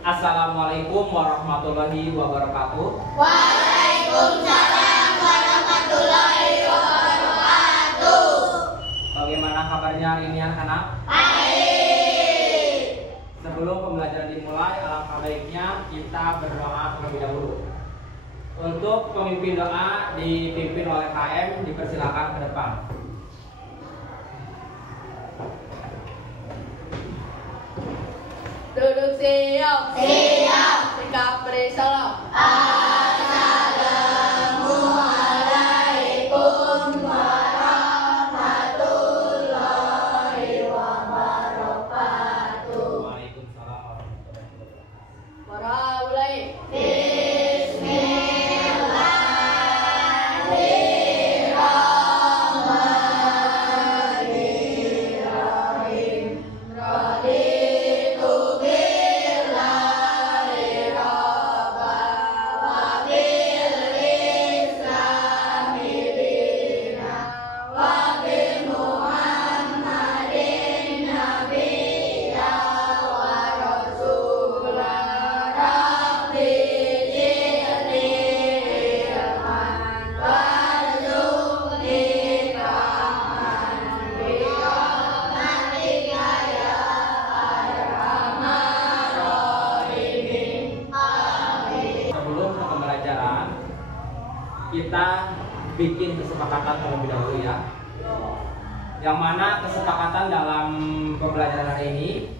Assalamualaikum warahmatullahi wabarakatuh. Waalaikumsalam warahmatullahi wabarakatuh. Bagaimana kabarnya hari ini anak-anak? Baik. Sebelum pembelajaran dimulai, alangkah baiknya kita berdoa terlebih dahulu. Untuk pemimpin doa dipimpin oleh KM, dipersilakan ke depan. Duduk siap. Siap. Sikap beri salam. Assalamualaikum warahmatullahi wabarakatuh. Waalaikumsalam warahmatullahi wabarakatuh. Para mulai. Bismillahirrahmanirrahim. Raditu billahi rabba wa bil islami dina wa bi Muhammadin nabiyya wa rasula. Rabbi zidni ilman warzuqni fahman bi rahmatika ya arhamar rahimin. Amin. Sebelum ke pembelajaran, kita bikin kesepakatan terlebih dahulu ya. Yang mana kesepakatan dalam pembelajaran hari ini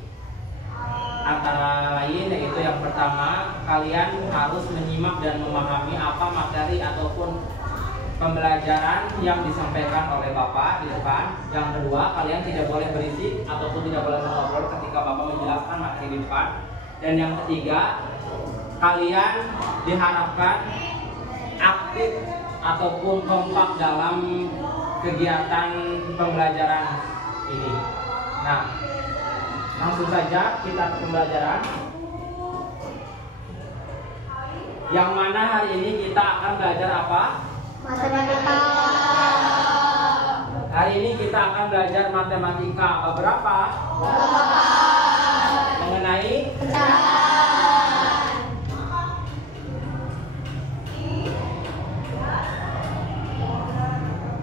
antara lain yaitu yang pertama, kalian harus menyimak dan memahami apa materi ataupun pembelajaran yang disampaikan oleh Bapak di depan. Yang kedua, kalian tidak boleh berisik ataupun tidak boleh mengobrol ketika Bapak menjelaskan materi di depan. Dan yang ketiga, kalian diharapkan aktif ataupun kompak dalam kegiatan pembelajaran ini. Nah, langsung saja kita ke pembelajaran. Yang mana hari ini kita akan belajar apa? Matematika. Hari ini kita akan belajar matematika berapa? Mengenai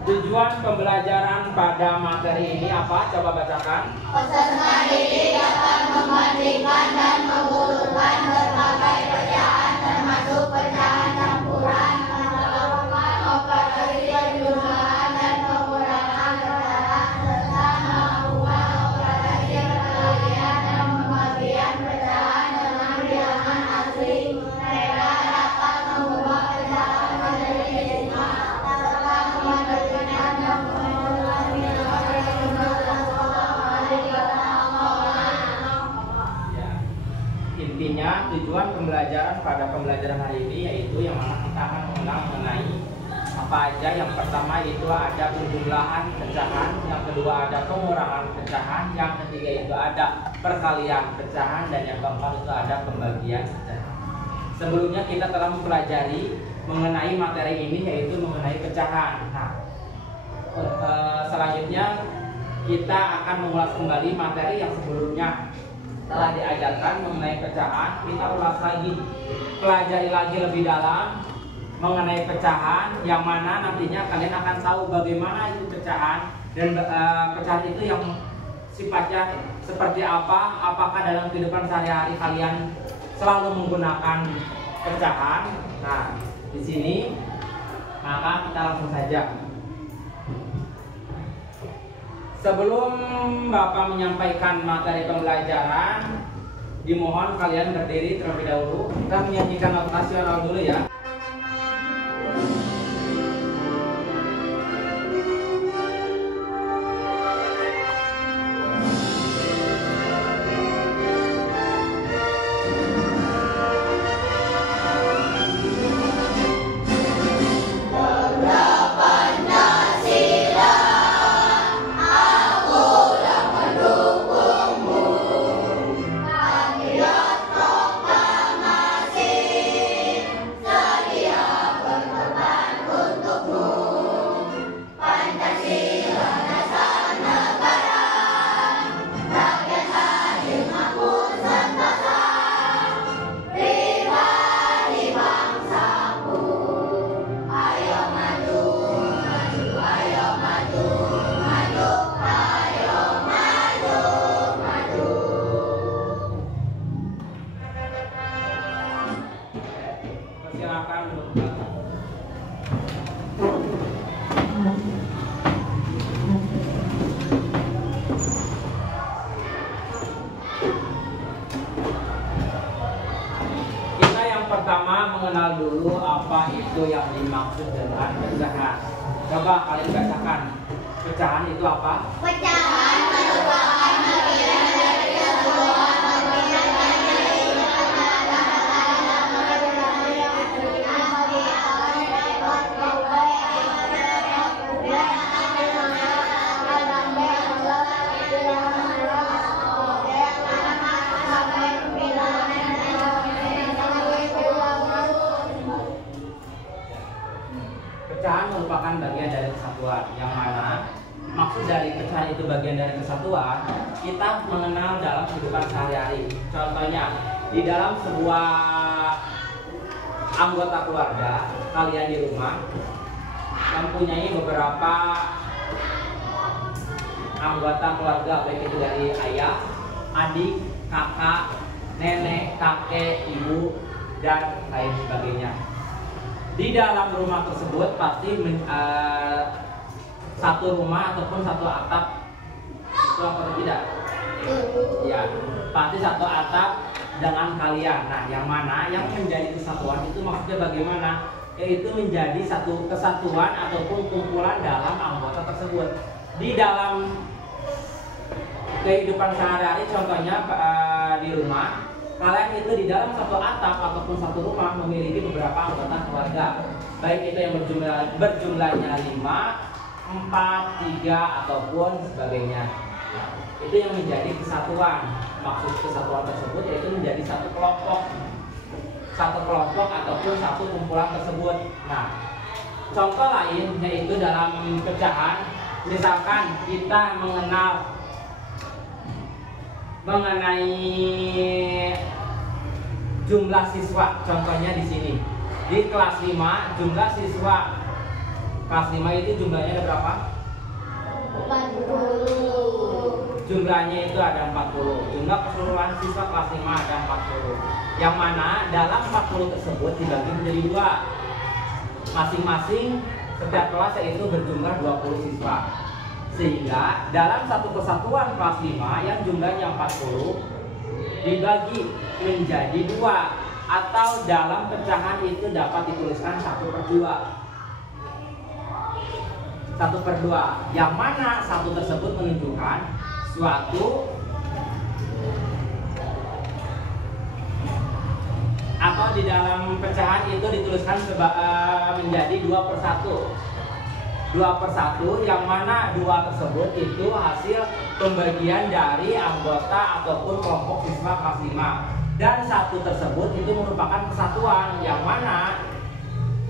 tujuan pembelajaran pada materi ini apa? Coba bacakan. Peserta didik dapat membandingkan dan mengumpulkan berbagai pecahan termasuk pecahan campuran, melakukan operasi penjumlahan dan pengurangan pecahan serta melakukan operasi perkalian dan pembagian pecahan dengan bilangan asli. Mereka dapat mengubah pecahan menjadi desimal serta memanfaatkan dan mengumpulkan bilangan jumlah Ya. Intinya tujuan pembelajaran pada pembelajaran hari ini yaitu yang mana kita akan mengenal mengenai apa aja. Yang pertama itu ada penjumlahan pecahan, yang kedua ada pengurangan pecahan, yang ketiga itu ada perkalian pecahan, dan yang keempat itu ada pembagian pecahan. Sebelumnya kita telah mempelajari mengenai materi ini yaitu mengenai pecahan. Nah, selanjutnya kita akan mengulas kembali materi yang sebelumnya telah diajarkan mengenai pecahan. Kita ulas lagi, pelajari lagi lebih dalam mengenai pecahan, yang mana nantinya kalian akan tahu bagaimana itu pecahan dan pecahan itu yang sifatnya seperti apa. Apakah dalam kehidupan sehari-hari kalian selalu menggunakan pecahan? Nah, di sini maka kita langsung saja. Sebelum Bapak menyampaikan materi pembelajaran, dimohon kalian berdiri terlebih dahulu. Kita menyanyikan lagu nasional dulu ya. Patriot proklamasi. silakan berbagi. Kita yang pertama mengenal dulu apa itu yang dimaksud dengan pecahan. Coba kalian bacakan. Pecahan itu apa? Pecahan merupakan bagian dari kesatuan Pecahan merupakan bagian dari kesatuan, yang mana maksud dari pecahan itu bagian dari kesatuan, kita mengenal dalam kehidupan sehari-hari. Contohnya, di dalam sebuah anggota keluarga, kalian di rumah mempunyai beberapa anggota keluarga, baik itu dari ayah, adik, kakak, nenek, kakek, ibu, dan lain sebagainya. Di dalam rumah tersebut pasti satu rumah ataupun satu atap, itu apa atau tidak? Ya, pasti satu atap dengan kalian. Nah, yang mana yang menjadi kesatuan itu maksudnya bagaimana? Yaitu menjadi satu kesatuan ataupun kumpulan dalam anggota tersebut. Di dalam kehidupan sehari-hari, contohnya di rumah, kalian itu di dalam satu atap ataupun satu rumah memiliki beberapa anggota keluarga, baik itu yang berjumlahnya 5, 4, 3 ataupun sebagainya. Itu yang menjadi kesatuan. Maksud kesatuan tersebut yaitu menjadi satu kelompok ataupun satu kumpulan tersebut. Nah, contoh lain yaitu dalam pecahan, misalkan kita mengenai jumlah siswa. Contohnya di sini di kelas 5, jumlah siswa kelas 5 itu jumlahnya ada berapa? 40. Jumlahnya itu ada 40. Jumlah keseluruhan siswa kelas 5 ada 40. Yang mana dalam 40 tersebut dibagi menjadi 2. Masing-masing setiap kelas itu berjumlah 20 siswa. Sehingga dalam satu kesatuan kelas 5 yang jumlahnya 40 dibagi menjadi 2, atau dalam pecahan itu dapat dituliskan 1/2. 1/2, yang mana satu tersebut menunjukkan suatu atau di dalam pecahan itu dituliskan menjadi 2/1. 2/1, yang mana 2 tersebut itu hasil pembagian dari anggota ataupun kelompok siswa kelas 5, dan 1 tersebut itu merupakan kesatuan, yang mana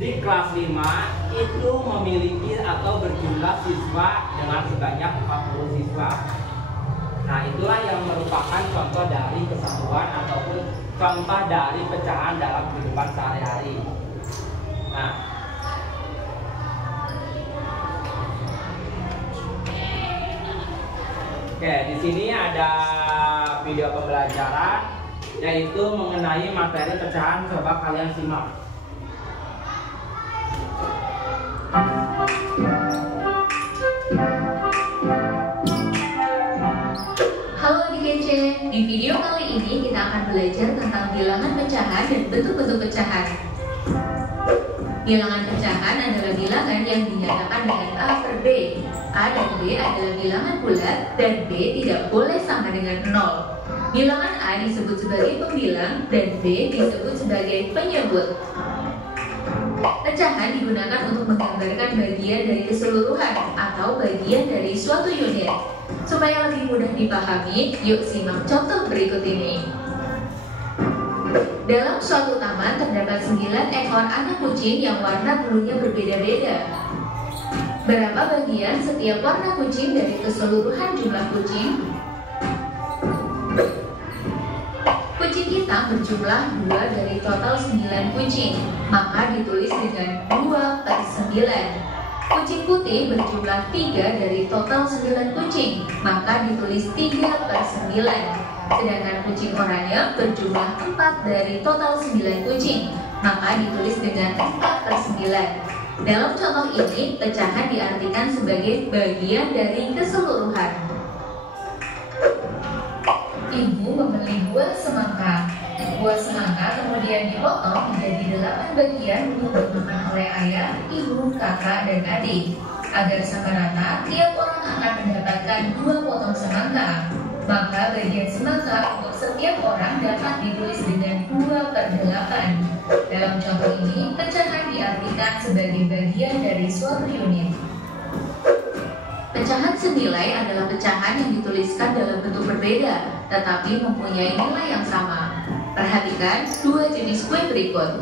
di kelas 5 itu memiliki atau berjumlah siswa dengan sebanyak 40 siswa. Nah, itulah yang merupakan contoh dari kesatuan ataupun contoh dari pecahan dalam kehidupan sehari-hari. Nah, oke, di sini ada video pembelajaran yaitu mengenai materi pecahan. Coba kalian simak. Halo adik kece, di video kali ini kita akan belajar tentang bilangan pecahan dan bentuk-bentuk pecahan. Bilangan pecahan adalah bilangan yang dinyatakan dengan A per B. A dan B adalah bilangan bulat dan B tidak boleh sama dengan 0. Bilangan A disebut sebagai pembilang dan B disebut sebagai penyebut. Pecahan digunakan untuk menggambarkan bagian dari keseluruhan atau bagian dari suatu unit. Supaya lebih mudah dipahami, yuk simak contoh berikut ini. Dalam suatu taman terdapat 9 ekor anak kucing yang warna bulunya berbeda-beda. Berapa bagian setiap warna kucing dari keseluruhan jumlah kucing? Kucing hitam berjumlah 2 dari total 9 kucing, maka ditulis dengan 2/9. Kucing putih berjumlah 3 dari total 9 kucing, maka ditulis 3/9. Sedangkan kucing oranye berjumlah 4 dari total 9 kucing, maka ditulis dengan 4/9. Dalam contoh ini, pecahan diartikan sebagai bagian dari keseluruhan. Ibu membeli buah semangka. Buah semangka kemudian dipotong menjadi 8 bagian untuk dimakan oleh ayah, ibu, kakak, dan adik. Agar sama rata, tiap orang akan mendapatkan 2 potong semangka. Maka bagian semangka untuk setiap orang dapat ditulis dengan 2/8. Dalam contoh ini, pecahan diartikan sebagai bagian dari suatu unit. Pecahan senilai adalah pecahan yang dituliskan dalam bentuk berbeda, tetapi mempunyai nilai yang sama. Perhatikan 2 jenis kue berikut.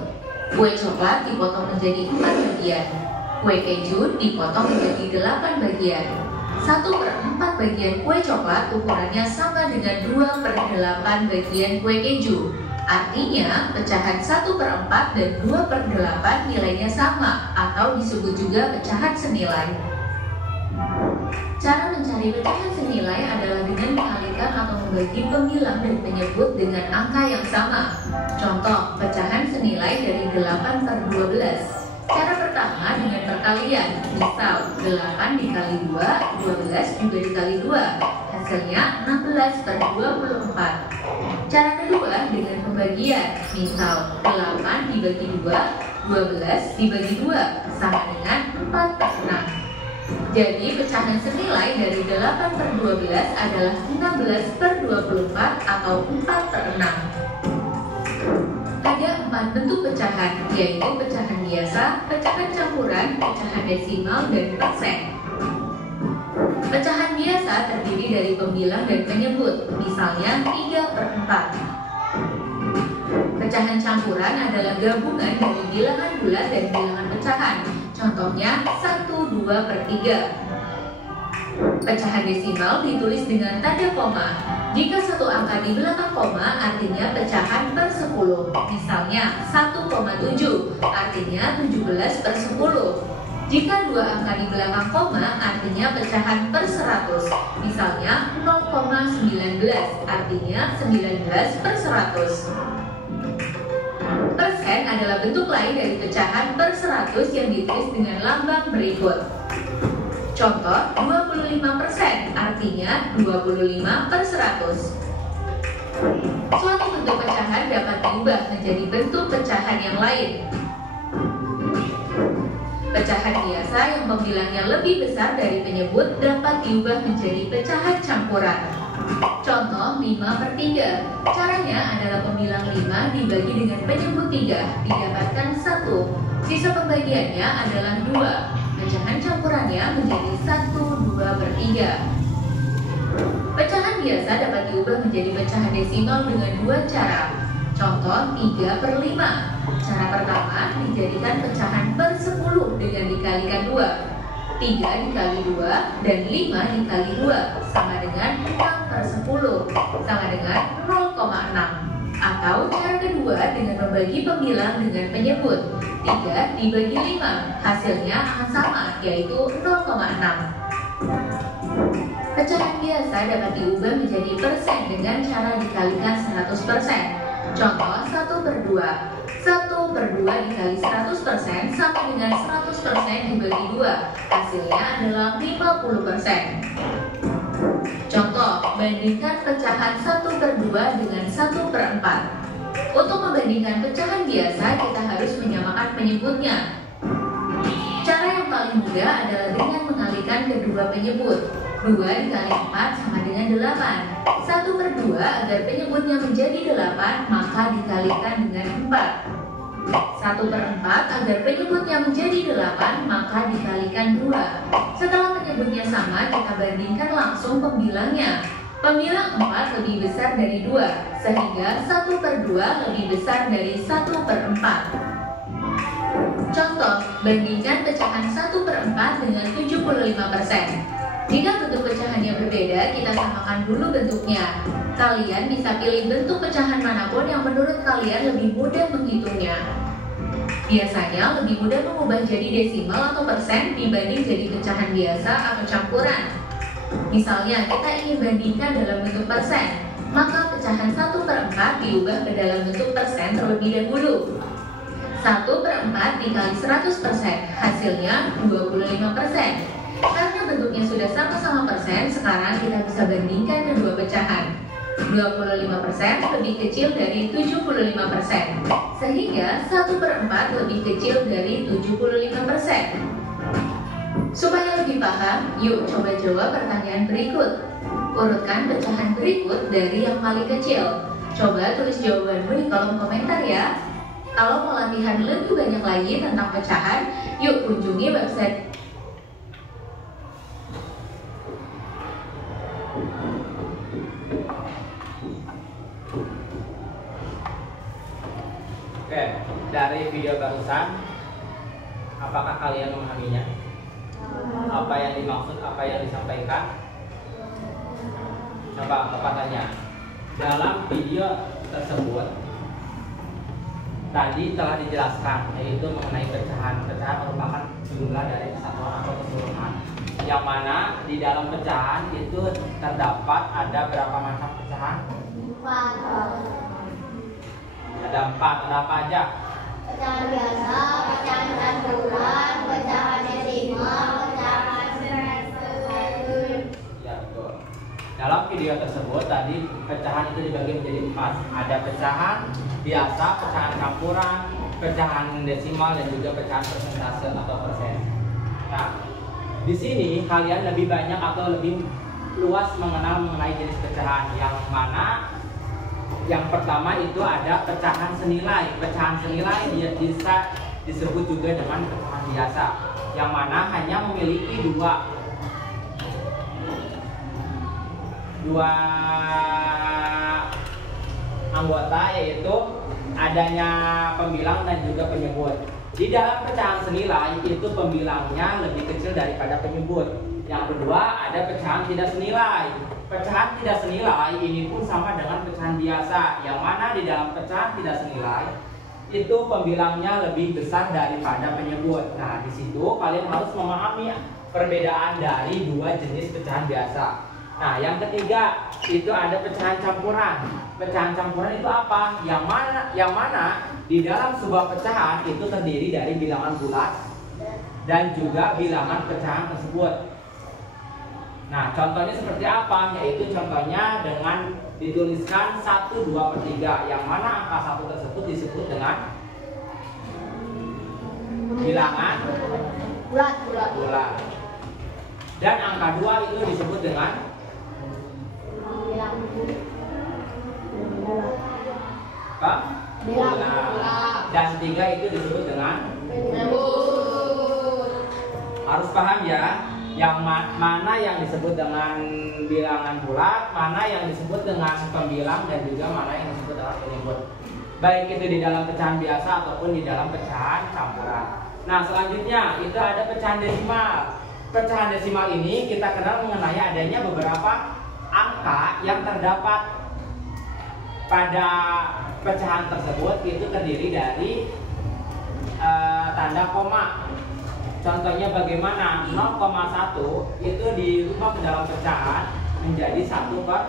Kue coklat dipotong menjadi 4 bagian. Kue keju dipotong menjadi 8 bagian. 1/4 bagian kue coklat ukurannya sama dengan 2/8 bagian kue keju. Artinya, pecahan 1/4 dan 2/8 nilainya sama, atau disebut juga pecahan senilai. Cara mencari pecahan senilai adalah dengan mengalihkan atau membagi pembilang dan penyebut dengan angka yang sama. Contoh, pecahan senilai dari 8/12. Cara pertama dengan perkalian, misal 8 dikali 2, 12 juga dikali 2, hasilnya 16/24. Cara kedua dengan pembagian, misal 8 dibagi 2, 12 dibagi 2, sama dengan 4/6. Jadi pecahan senilai dari 8/12 adalah 16/24 atau 4/6. Ada 4 bentuk pecahan, yaitu pecahan biasa, pecahan campuran, pecahan desimal, dan persen. Pecahan biasa terdiri dari pembilang dan penyebut, misalnya 3/4. Pecahan campuran adalah gabungan dari bilangan bulat dan bilangan pecahan, contohnya 1, 2/3. Pecahan desimal ditulis dengan tanda koma. Jika satu angka di belakang koma artinya pecahan per 10. Misalnya 1,7 artinya 17/10. Jika dua angka di belakang koma artinya pecahan per 100. Misalnya 0,19 artinya 19/100. Persen adalah bentuk lain dari pecahan per 100 yang ditulis dengan lambang berikut. Contoh, 25% artinya 25/100. Suatu bentuk pecahan dapat diubah menjadi bentuk pecahan yang lain. Pecahan biasa yang pembilangnya lebih besar dari penyebut dapat diubah menjadi pecahan campuran. Contoh 5/3. Caranya adalah pembilang 5 dibagi dengan penyebut 3 didapatkan 1. Sisa pembagiannya adalah 2. Pecahan campurannya menjadi 1/2/3. Pecahan biasa dapat diubah menjadi pecahan desimal dengan 2 cara. Contoh 3/5. Cara pertama dijadikan pecahan per 10 dengan dikalikan 2. 3 dikali 2 dan 5 dikali 2 sama dengan 6/10 sama dengan 0,6. Atau cara kedua dengan membagi pembilang dengan penyebut 3 dibagi 5, hasilnya akan sama, yaitu 0,6. Pecahan biasa dapat diubah menjadi persen dengan cara dikalikan 100%. Contoh 1/2. 1/2 dikali 100% sama dengan 100% dibagi 2, hasilnya adalah 50%. Contoh, bandingkan pecahan 1/2 dengan 1/4. Untuk membandingkan pecahan biasa, kita harus menyamakan penyebutnya. Cara yang paling mudah adalah dengan mengalihkan kedua penyebut. 2 dikali 4 sama dengan 8. 1/2 agar penyebutnya menjadi 8, maka dikalikan dengan 4. 1/4 agar penyebutnya menjadi 8, maka dikalikan 2. Setelah penyebutnya sama, kita bandingkan langsung pembilangnya. Pembilang 4 lebih besar dari 2, sehingga 1/2 lebih besar dari 1/4. Contoh, bandingkan pecahan 1/4 dengan 75%. Jika bentuk pecahannya berbeda, kita samakan dulu bentuknya. Kalian bisa pilih bentuk pecahan manapun yang menurut kalian lebih mudah menghitungnya. Biasanya lebih mudah mengubah jadi desimal atau persen dibanding jadi pecahan biasa atau campuran. Misalnya, kita ingin bandingkan dalam bentuk persen, maka pecahan 1/4 diubah ke dalam bentuk persen terlebih dahulu. 1/4 dikali 100%, hasilnya 25%. Karena bentuknya sudah sama-sama persen, sekarang kita bisa bandingkan kedua pecahan. 25% lebih kecil dari 75%, sehingga 1/4 lebih kecil dari 75%. Supaya lebih paham, yuk coba jawab pertanyaan berikut. Urutkan pecahan berikut dari yang paling kecil. Coba tulis jawabanmu di kolom komentar ya. Kalau mau latihan lebih banyak lagi tentang pecahan, yuk kunjungi website. Oke, dari video barusan, apakah kalian memahaminya? Apa yang dimaksud, apa yang disampaikan? Coba Bapak tanya. Dalam video tersebut tadi telah dijelaskan, yaitu mengenai pecahan. Pecahan merupakan jumlah dari kesatuan atau keseluruhan, yang mana di dalam pecahan itu terdapat ada berapa macam pecahan? 4. Ada 4. Ada apa aja? Pecahan biasa, pecahan campuran, pecahan desimal, pecahan persentase. Ya betul. Dalam video tersebut tadi pecahan itu dibagi menjadi 4. Ada pecahan biasa, pecahan campuran, pecahan desimal, dan juga pecahan persentase atau persen. Nah, di sini kalian lebih banyak atau lebih luas mengenai jenis pecahan, yang mana yang pertama itu ada pecahan senilai. Pecahan senilai dia bisa disebut juga dengan pecahan biasa, yang mana hanya memiliki dua anggota, yaitu adanya pembilang dan juga penyebut. Di dalam pecahan senilai itu pembilangnya lebih kecil daripada penyebut. Yang kedua ada pecahan tidak senilai. Pecahan tidak senilai ini pun sama dengan pecahan biasa, yang mana di dalam pecahan tidak senilai itu pembilangnya lebih besar daripada penyebut. Nah, di situ kalian harus memahami perbedaan dari dua jenis pecahan biasa. Nah, yang ketiga itu ada pecahan campuran. Pecahan campuran itu apa? Yang mana di dalam sebuah pecahan itu terdiri dari bilangan bulat dan juga bilangan pecahan tersebut. Nah, contohnya seperti apa? Yaitu contohnya dengan dituliskan 1, 2, per 3, yang mana angka 1 tersebut disebut dengan bilangan bulat. Dan angka 2 itu disebut dengan bulat. Dan 3 itu disebut dengan harus paham ya. Yang mana yang disebut dengan bilangan bulat, mana yang disebut dengan pembilang, dan juga mana yang disebut dengan penyebut. Baik itu di dalam pecahan biasa ataupun di dalam pecahan campuran. Nah, selanjutnya itu ada pecahan desimal. Pecahan desimal ini kita kenal mengenai adanya beberapa angka yang terdapat pada pecahan tersebut itu terdiri dari tanda koma. Contohnya bagaimana 0,1 itu dirubah ke dalam pecahan menjadi 1/10.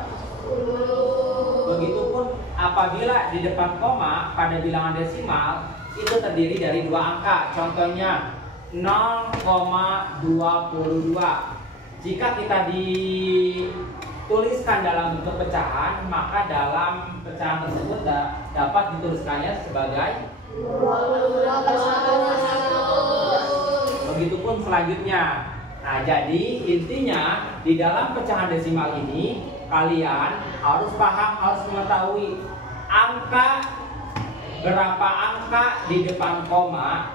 Begitupun apabila di depan koma pada bilangan desimal itu terdiri dari dua angka. Contohnya 0,22. Jika kita dituliskan dalam bentuk pecahan, maka dalam pecahan tersebut dapat dituliskannya sebagai 22/1. Begitupun selanjutnya. Nah, jadi intinya di dalam pecahan desimal ini kalian harus paham, harus mengetahui berapa angka di depan koma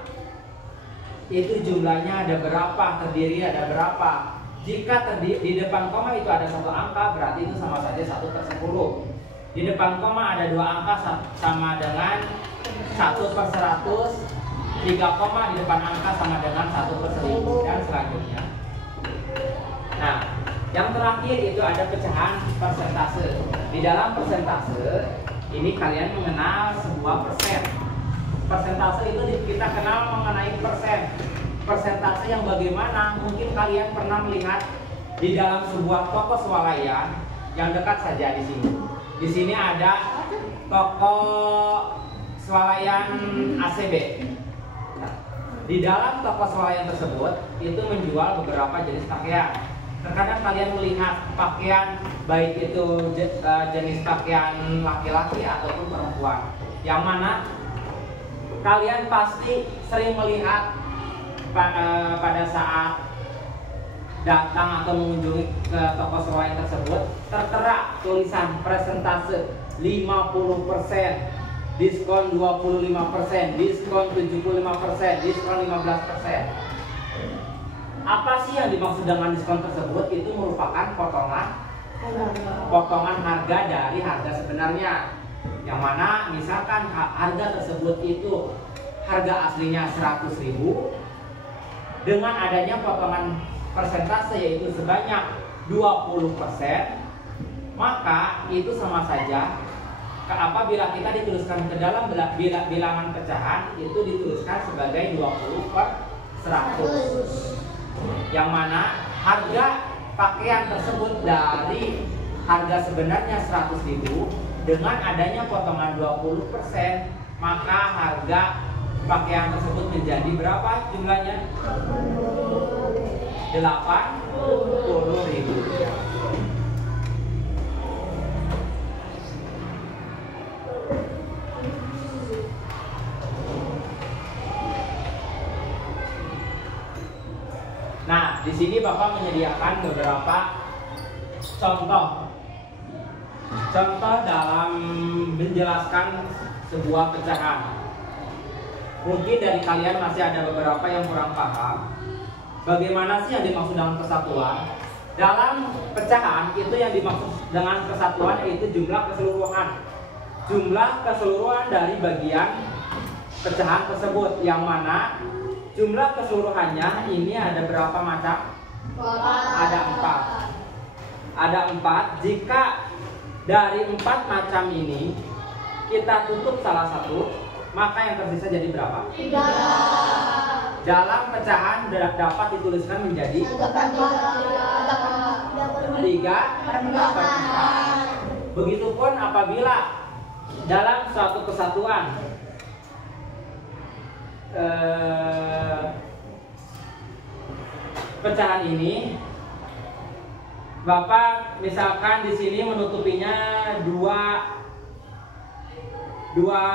itu jumlahnya ada berapa, terdiri ada berapa. Jika di depan koma itu ada satu angka, berarti itu sama saja 1/10. Di depan koma ada dua angka sama dengan 1/100. 3 koma di depan angka sama dengan 1/1000, dan selanjutnya. Nah, yang terakhir itu ada pecahan persentase. Di dalam persentase ini kalian mengenal sebuah persen. Persentase itu kita kenal mengenai persen. Persentase yang bagaimana? Mungkin kalian pernah melihat di dalam sebuah toko swalayan yang dekat saja di sini. Di sini ada toko swalayan ACB. Nah, di dalam toko swalayan tersebut itu menjual beberapa jenis pakaian. Terkadang kalian melihat pakaian baik itu jenis pakaian laki-laki ataupun perempuan, yang mana kalian pasti sering melihat pada saat datang atau mengunjungi ke toko swalayan tersebut tertera tulisan presentase 50%, diskon 25%, diskon 75%, diskon 15%. Apa sih yang dimaksud dengan diskon tersebut? Itu merupakan potongan harga dari harga sebenarnya. Yang mana misalkan harga tersebut itu harga aslinya 100.000, dengan adanya potongan persentase yaitu sebanyak 20%, maka itu sama saja apabila kita dituliskan ke dalam bilangan pecahan itu dituliskan sebagai 20/100, yang mana harga pakaian tersebut dari harga sebenarnya 100.000, dengan adanya potongan 20%, maka harga pakaian tersebut menjadi berapa jumlahnya? 80.000. Nah, di sini Bapak menyediakan beberapa contoh dalam menjelaskan sebuah pecahan. Mungkin dari kalian masih ada beberapa yang kurang paham bagaimana sih yang dimaksud dengan kesatuan. Dalam pecahan itu yang dimaksud dengan kesatuan yaitu jumlah keseluruhan dari bagian pecahan tersebut, yang mana jumlah keseluruhannya ini ada berapa macam? Ada 4. Jika dari 4 macam ini kita tutup salah satu, maka yang tersisa jadi berapa? 3. Dalam pecahan dapat dituliskan menjadi 3/4. Begitupun apabila dalam suatu kesatuan pecahan ini, Bapak misalkan di sini menutupinya dua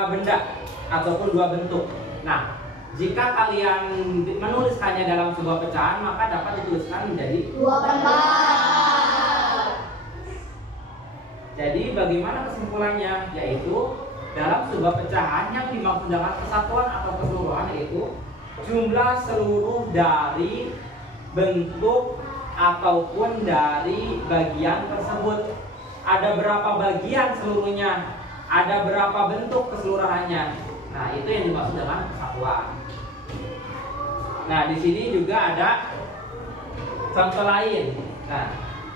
benda ataupun 2 bentuk. Nah, jika kalian menuliskannya dalam sebuah pecahan, maka dapat dituliskan menjadi 2/4. Jadi bagaimana kesimpulannya? Yaitu dalam sebuah pecahan yang dimaksud dengan kesatuan atau keseluruhan yaitu jumlah seluruh dari bentuk ataupun dari bagian tersebut. Ada berapa bagian seluruhnya, ada berapa bentuk keseluruhannya. Nah, itu yang dimaksud dengan kesatuan. Nah, di sini juga ada contoh lain. Nah,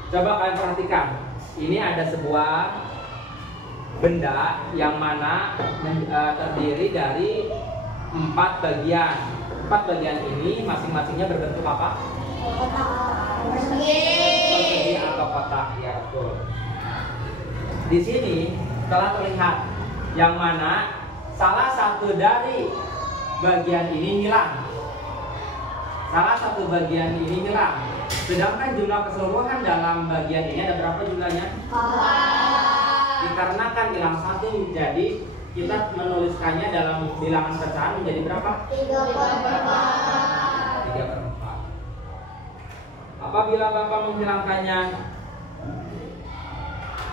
coba kalian perhatikan. Ini ada sebuah benda yang mana terdiri dari 4 bagian. 4 bagian ini masing-masingnya berbentuk apa? Persegi atau kotak. Ya, betul. Di sini telah terlihat yang mana salah satu dari bagian ini hilang. Sedangkan jumlah keseluruhan dalam bagian ini ada berapa jumlahnya? 4. Dikarenakan hilang 1, jadi kita menuliskannya dalam bilangan pecahan menjadi berapa? 3/4. Apabila Bapak menghilangkannya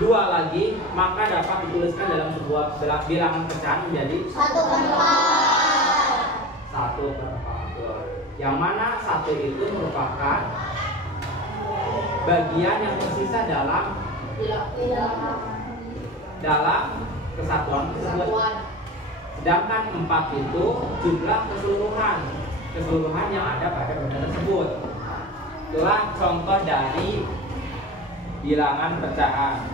2 lagi, maka dapat dituliskan dalam sebuah bilangan pecahan menjadi 1/4. Yang mana 1 itu merupakan bagian yang tersisa dalam kesatuan tersebut. Sedangkan 4 itu jumlah keseluruhan yang ada pada benda tersebut. Itulah contoh dari bilangan pecahan.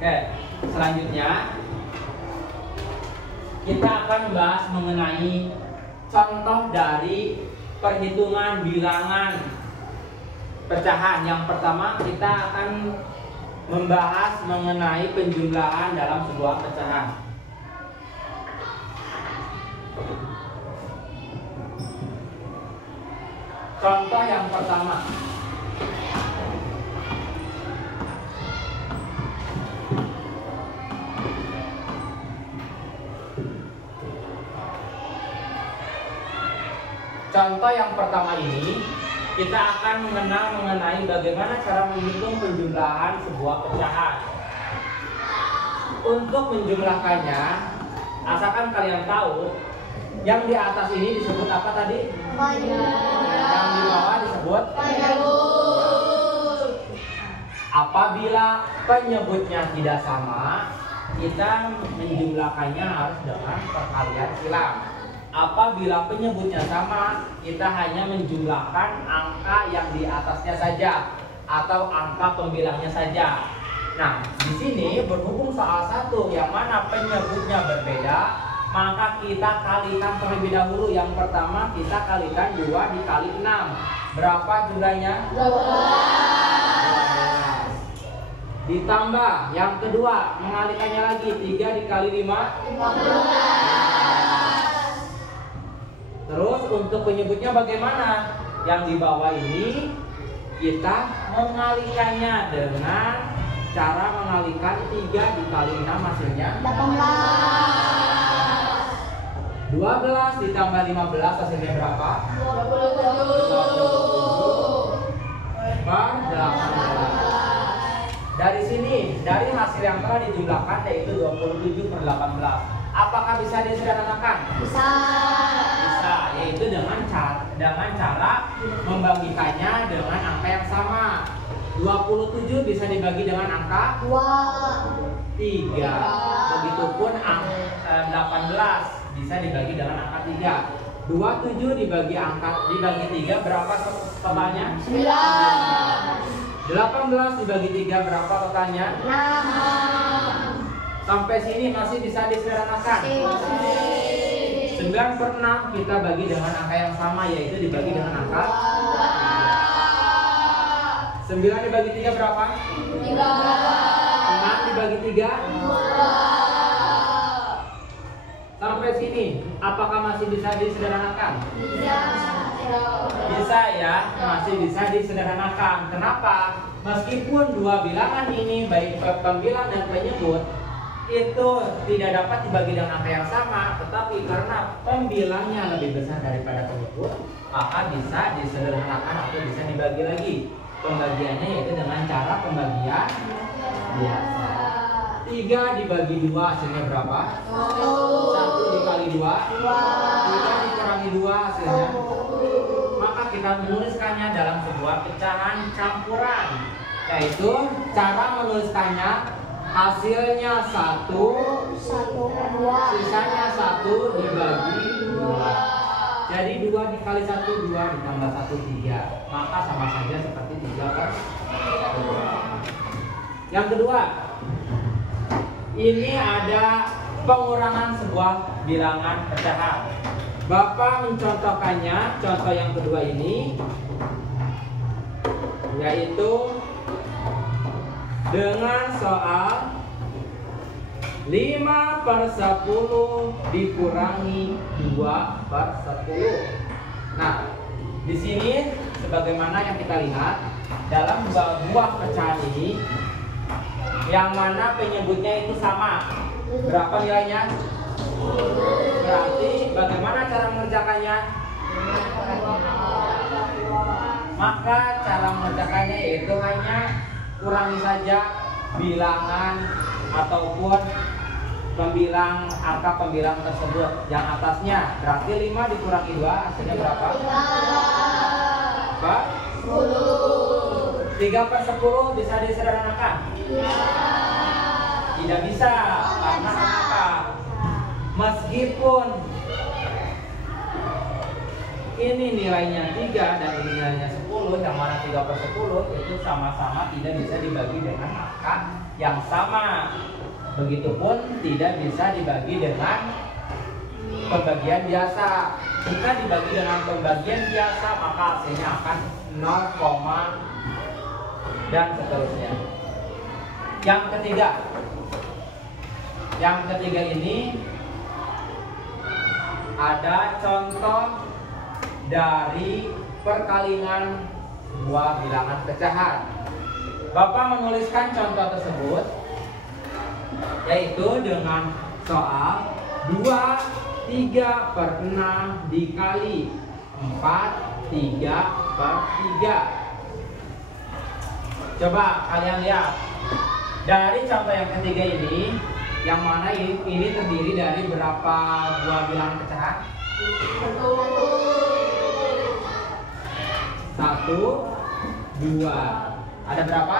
Oke, selanjutnya kita akan membahas mengenai contoh dari perhitungan bilangan pecahan. Yang pertama kita akan membahas mengenai penjumlahan dalam sebuah pecahan. Contoh yang pertama. Contoh yang pertama ini kita akan mengenal mengenai bagaimana cara menghitung penjumlahan sebuah pecahan. Untuk menjumlahkannya, asalkan kalian tahu, yang di atas ini disebut apa tadi? Yang di bawah disebut penyebut. Apabila penyebutnya tidak sama, kita menjumlahkannya harus dengan perkalian silang. Apabila penyebutnya sama, kita hanya menjumlahkan angka yang di atasnya saja atau angka pembilangnya saja. Nah, di sini berhubung soal satu yang mana penyebutnya berbeda, maka kita kalikan terlebih dahulu. Yang pertama kita kalikan 2 dikali 6. Berapa jumlahnya? 12. Ditambah yang kedua, mengalikannya lagi 3 dikali 5. 15. Terus untuk penyebutnya bagaimana? Yang di bawah ini kita mengalikannya dengan cara mengalikan 3 dikali 6 hasilnya 18. 12 ditambah 15 hasilnya berapa? 27. 18. Dari sini, dari hasil yang telah dijumlahkan yaitu 27/18. Apakah bisa disederhanakan? Bisa. Bisa, yaitu dengan cara membagikannya dengan angka yang sama. 27 bisa dibagi dengan angka 3. Begitupun 18 bisa dibagi dengan angka 3. 27 dibagi 3 berapa totalnya? 9. 18 dibagi 3 berapa totalnya? 6. Sampai sini masih bisa disederhanakan. 9/6 kita bagi dengan angka yang sama, yaitu dibagi dengan angka 9 dibagi 3 berapa? 3. 6 dibagi 3? 2. Sampai sini apakah masih bisa disederhanakan? Bisa ya, masih bisa disederhanakan. Kenapa? Meskipun dua bilangan ini baik pembilang dan penyebut itu tidak dapat dibagi dengan angka yang sama, tetapi karena pembilangnya lebih besar daripada penyebut, maka bisa disederhanakan atau bisa dibagi lagi. Pembagiannya yaitu dengan cara pembagian biasa. 3 dibagi 2 hasilnya berapa? 1 dikali 2, 3 dikurangi 2 hasilnya. Maka kita menuliskannya dalam sebuah pecahan campuran, yaitu cara menuliskannya hasilnya 1, sisanya 1 dibagi 2. Jadi 2 dikali 1, 2 ditambah 1, 3. Maka sama saja seperti 3/2. Yang kedua, ini ada pengurangan sebuah bilangan pecahan. Bapak mencontohkannya, contoh yang kedua ini, yaitu dengan soal 5/10 dikurangi 2/10. Nah, di sini sebagaimana yang kita lihat dalam buah pecahan ini, yang mana penyebutnya itu sama. Berapa nilainya? Berarti bagaimana cara mengerjakannya? Maka cara mengerjakannya yaitu hanya kurangi saja bilangan ataupun angka pembilang tersebut yang atasnya. Berarti 5 dikurangi 2 hasilnya berapa? 10. 3/10 bisa disederhanakan? Tidak bisa. Karena kenapa? Meskipun ini nilainya 3 dan ini nilainya 10, yang mana 3/10 itu sama-sama tidak bisa dibagi dengan angka yang sama. Begitupun tidak bisa dibagi dengan pembagian biasa. Jika dibagi dengan pembagian biasa, maka hasilnya akan 0,5. dan seterusnya. Yang ketiga ini ada contoh dari perkalingan dua bilangan pecahan. Bapak menuliskan contoh tersebut yaitu dengan soal 2/3/6 dikali 4/3/3. Coba kalian lihat dari contoh yang ketiga ini, yang mana ini terdiri dari berapa buah bilangan pecahan? 1, 2. Ada berapa?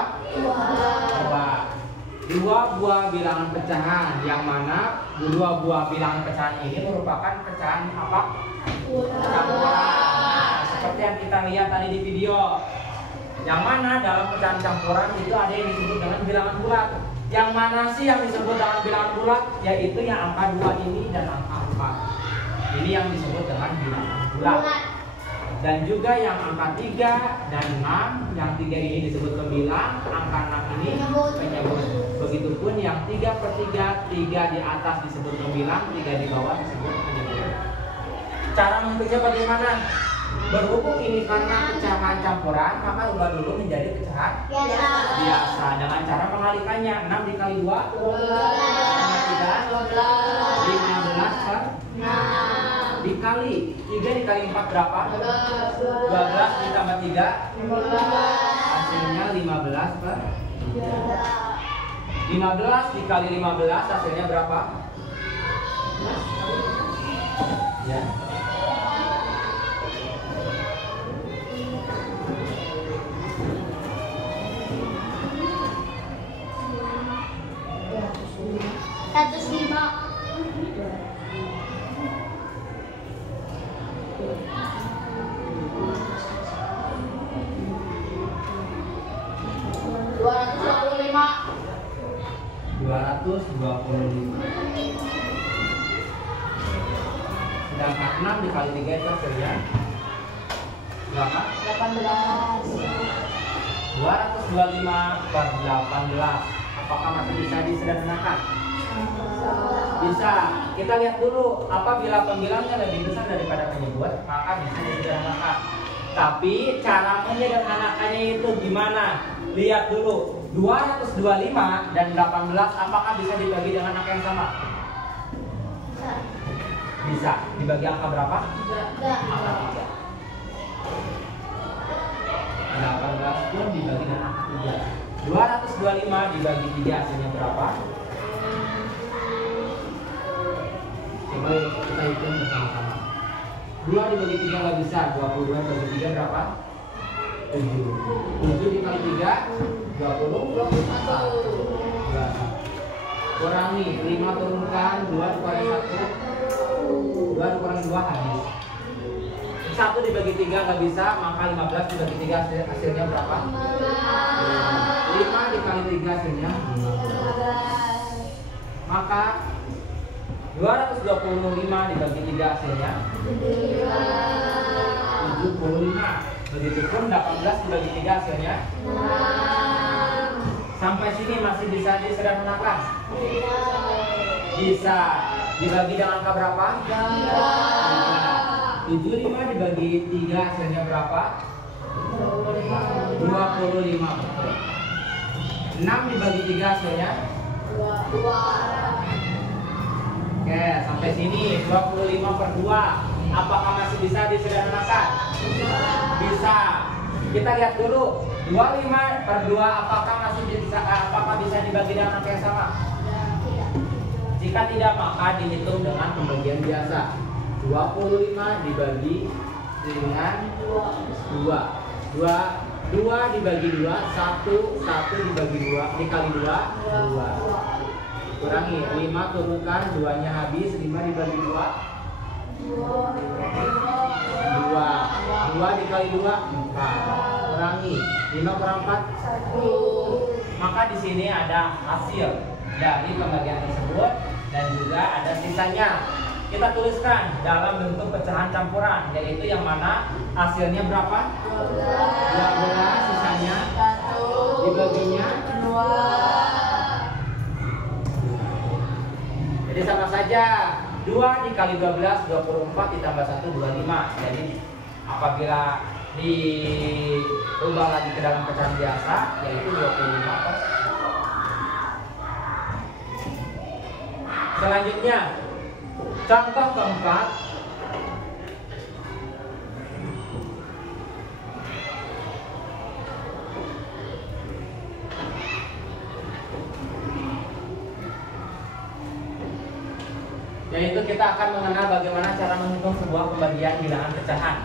2 buah bilangan pecahan, yang mana 2 buah bilangan pecahan ini merupakan pecahan apa? Campuran. Nah, seperti yang kita lihat tadi di video. Yang mana dalam pecahan campuran itu ada yang disebut dengan bilangan bulat. Yang mana sih yang disebut dengan bilangan bulat? Yaitu yang angka 2 ini dan angka 4. Ini yang disebut dengan bilangan bulat. Dan juga yang angka 3 dan 6, yang 3 ini disebut pembilang, angka 6 ini penyebut. Begitupun yang 3/3, 3 di atas disebut pembilang, 3 di bawah disebut penyebut. Cara menghitungnya bagaimana? Berhubung ini karena pecahan campuran, maka ubah dulu menjadi pecahan biasa dengan cara mengalikannya. 6 dikali 2 sama 3 15/6 dikali 3 dikali 4 berapa? 12 ditambah 3 hasilnya 15 dikali 15 hasilnya berapa? Ya. Sedangkan 6 dikali 3 itu hasilnya berapa? 225/18. Apakah masih bisa disederhanakan? Bisa. Kita lihat dulu, apabila pembilangnya lebih besar daripada penyebut, maka bisa disederhanakan. Tapi cara menyederhanakannya itu gimana? Lihat dulu, 225 dan 18 apakah bisa dibagi dengan angka yang sama? Bisa. Dibagi angka berapa? Angka 3. 18 pun dibagi dengan angka 3. 225 dibagi 3 hasilnya berapa? Coba kita hitung bersama-sama. 2 dibagi 3 nggak bisa. 22 dibagi 3 berapa? 7. 7 dikali 3 21. Kurangi 5 turunkan 2 dikurangi 1. 2 dikurangi 2 habis. 1 dibagi 3 nggak bisa, maka 15 dibagi 3 hasilnya berapa? 5 dikali 3 hasilnya 15. Maka 225 dibagi 3 hasilnya 75. Begitupun 18 dibagi 3 hasilnya 6. Sampai sini masih bisa disederhanakan? Bisa. Dibagi dengan angka berapa? 75 dibagi 3 hasilnya berapa? 25. 6 dibagi 3 hasilnya 2. Oke, sampai sini 25/2. Apakah masih bisa disederhanakan? Bisa. Kita lihat dulu 25/2 apakah bisa dibagi dengan angka yang sama? Jika tidak, maka dihitung dengan pembagian biasa. 25 dibagi dengan 2. 2 dibagi 2, 1 dibagi 2 dikali 2, 2. Kurangi 5 turunkan 2-nya habis, 5 dibagi 2 2 dikali 2 4. Kurangi 5 kurang 4 1. Maka di sini ada hasil dari pembagian tersebut dan juga ada sisanya. Kita tuliskan dalam bentuk pecahan campuran, yaitu yang mana hasilnya berapa? 12, sisanya 1. Dibaginya 2. Jadi sama saja. 2 dikali 12, 24 ditambah 1, 25. Jadi apabila dirubah lagi ke dalam pecahan biasa, yaitu 25. Selanjutnya, contoh keempat. Yaitu kita akan mengenal bagaimana cara menghitung sebuah pembagian bilangan pecahan.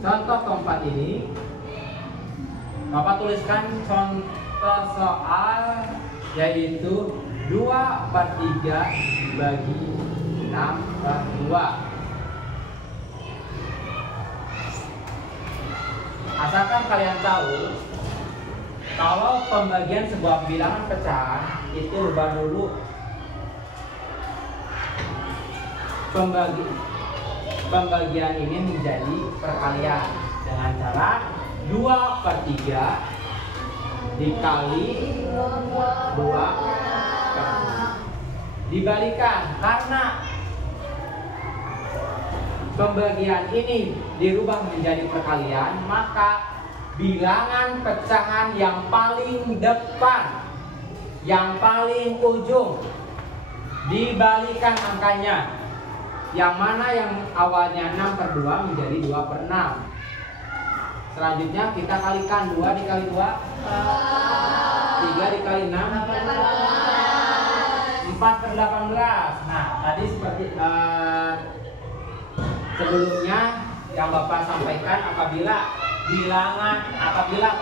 Contoh keempat ini, Bapak tuliskan contoh soal yaitu 2/3 dibagi 6/2. Asalkan kalian tahu, kalau pembagian sebuah bilangan pecahan itu rubah dulu pembagian ini menjadi perkalian dengan cara 2/3 dikali 2 dibalikan. Karena pembagian ini dirubah menjadi perkalian, maka bilangan pecahan yang paling depan, yang paling ujung, dibalikan angkanya. Yang mana yang awalnya 6/2 menjadi 2/6. Selanjutnya kita kalikan 2 dikali 2, 3 dikali 6, 4/18. Nah, tadi seperti sebelumnya yang Bapak sampaikan, apabila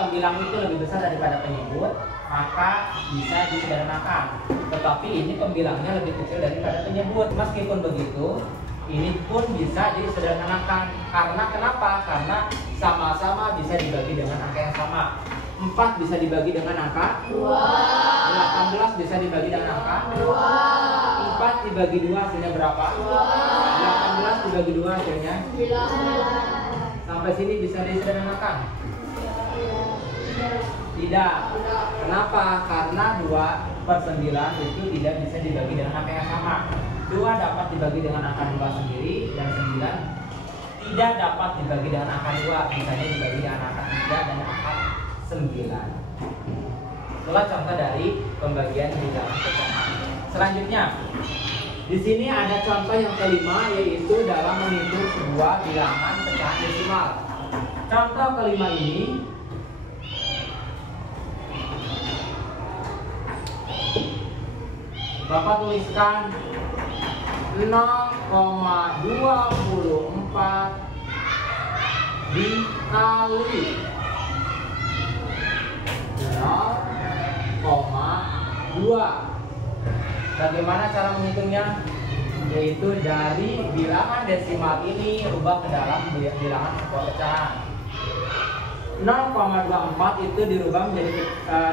pembilang itu lebih besar daripada penyebut, maka bisa disederhanakan. Tetapi ini pembilangnya lebih kecil daripada penyebut. Meskipun begitu, ini pun bisa disederhanakan. Karena kenapa? Karena sama-sama bisa dibagi dengan angka yang sama. 4 bisa dibagi dengan angka 2. 18 bisa dibagi dengan angka 2. 4 dibagi 2 hasilnya berapa? 18 dibagi 2 hasilnya 9. Sampai sini bisa disederhanakan? Tidak. Kenapa? Karena 2/9 itu tidak bisa dibagi dengan angka yang sama. 2 dapat dibagi dengan angka 2 sendiri, dan 9 tidak dapat dibagi dengan angka 2, misalnya dibagi dengan angka 3 dan angka 9. Itulah contoh dari pembagian bilangan pecahan. Selanjutnya, di sini ada contoh yang kelima, yaitu dalam menghitung sebuah bilangan pecahan desimal. Contoh kelima ini Bapak tuliskan 0,24 dikali 0,2. Bagaimana cara menghitungnya? Yaitu dari bilangan desimal ini rubah ke dalam bilangan sebuah pecahan. 0,24 itu dirubah menjadi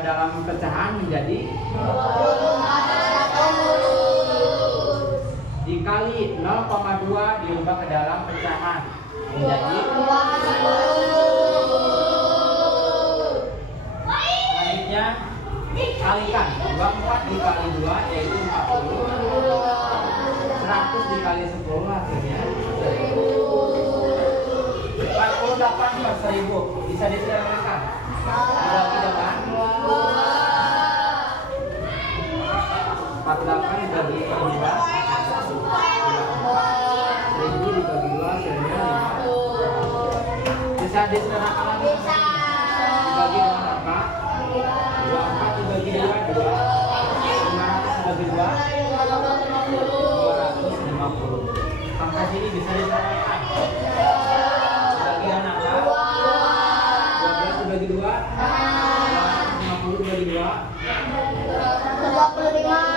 dalam pecahan menjadi 24/100 dikali 0,2 dirubah ke dalam pecahan menjadi 2/10. selanjutnya kalikan 24 dikali 2 yaitu 40. 100 dikali 10 hasilnya 48/1000. Bisa disederhanakan dibagi dengan 48 dibagi 2, 1000 dibagi 2 hasilnya 5. Bisa disederhanakan lagi? Dibagi dengan apa? 24 dibagi 2, 2. 500 dibagi 2, 250. Sampai sini bisa disederhanakan. Dibagi dengan apa? 12 dibagi 2, 250 dibagi 2. 25.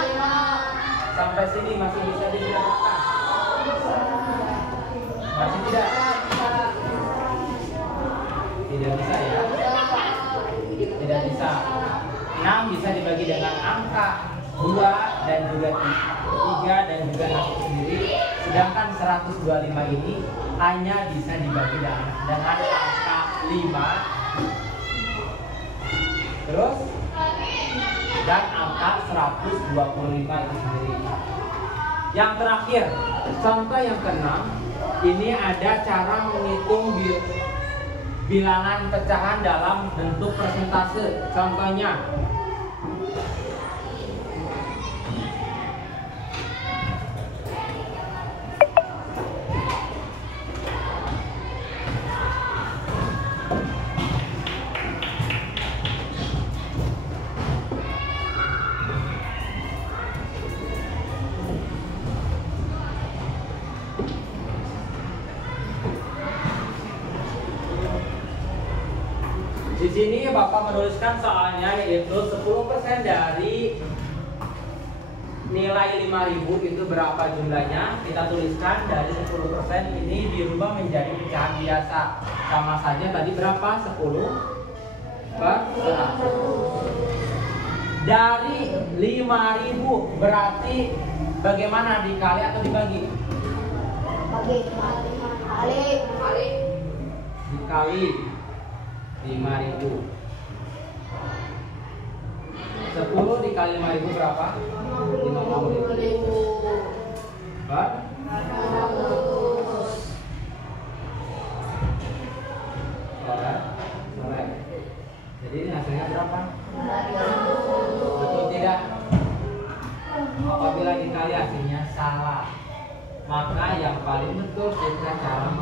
Sampai sini masih bisa disederhanakan? Masih tidak? Tidak bisa ya? Tidak bisa. 6 bisa dibagi dengan angka 2 dan juga 3 dan juga 1 sendiri. Sedangkan 125 ini hanya bisa dibagi dengan angka 5. Terus dan angka 125 itu sendiri. Yang terakhir, contoh yang keenam, ini ada cara menghitung bilangan pecahan dalam bentuk persentase. Contohnya, di sini Bapak menuliskan soalnya yaitu 10% dari nilai 5.000 itu berapa jumlahnya. Kita tuliskan dari 10% ini dirubah menjadi pecahan biasa. Sama saja tadi berapa? 10/100. Dari 5.000 berarti bagaimana, dikali atau dibagi? Dikali 5.000. 10 dikali 5.000 berapa? 50.000. Ber? 100. Soleh. Jadi hasilnya berapa? 200. Betul tidak? Apabila dikali hasilnya salah, maka yang paling betul kita cara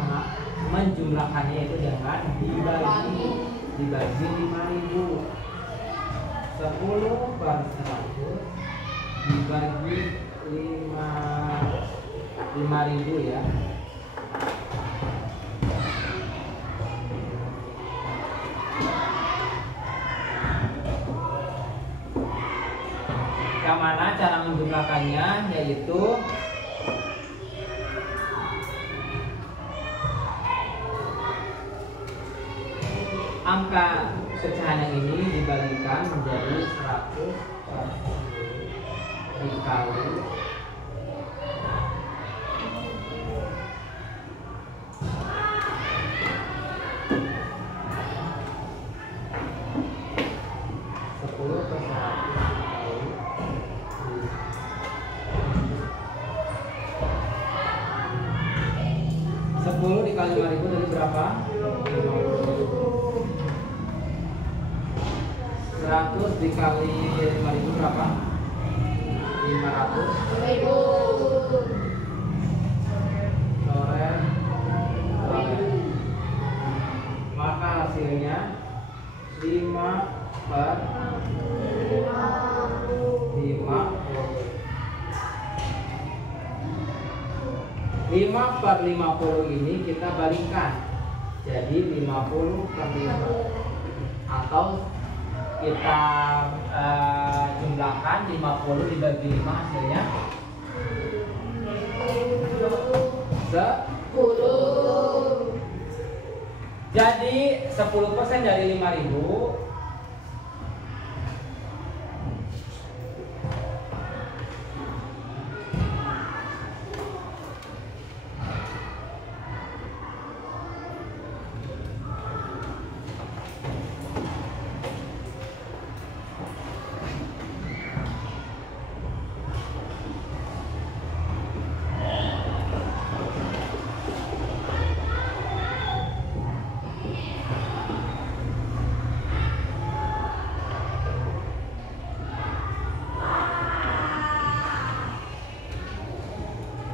menjumlahkannya itu dengan dibagi 5.000. 10/100 dibagi 5.000 ya. Yang mana cara menjumlahkannya yaitu angka pecahan yang ini dibagikan menjadi 100 dikali 10 dikali 5.000 dari berapa? 100 dikali 5.000 berapa? 500. Sore. Maka hasilnya 5/50 ini kita balikan jadi 50/5 atau kita jumlahkan 50 dibagi 5 hasilnya 10. Jadi 10% dari 5.000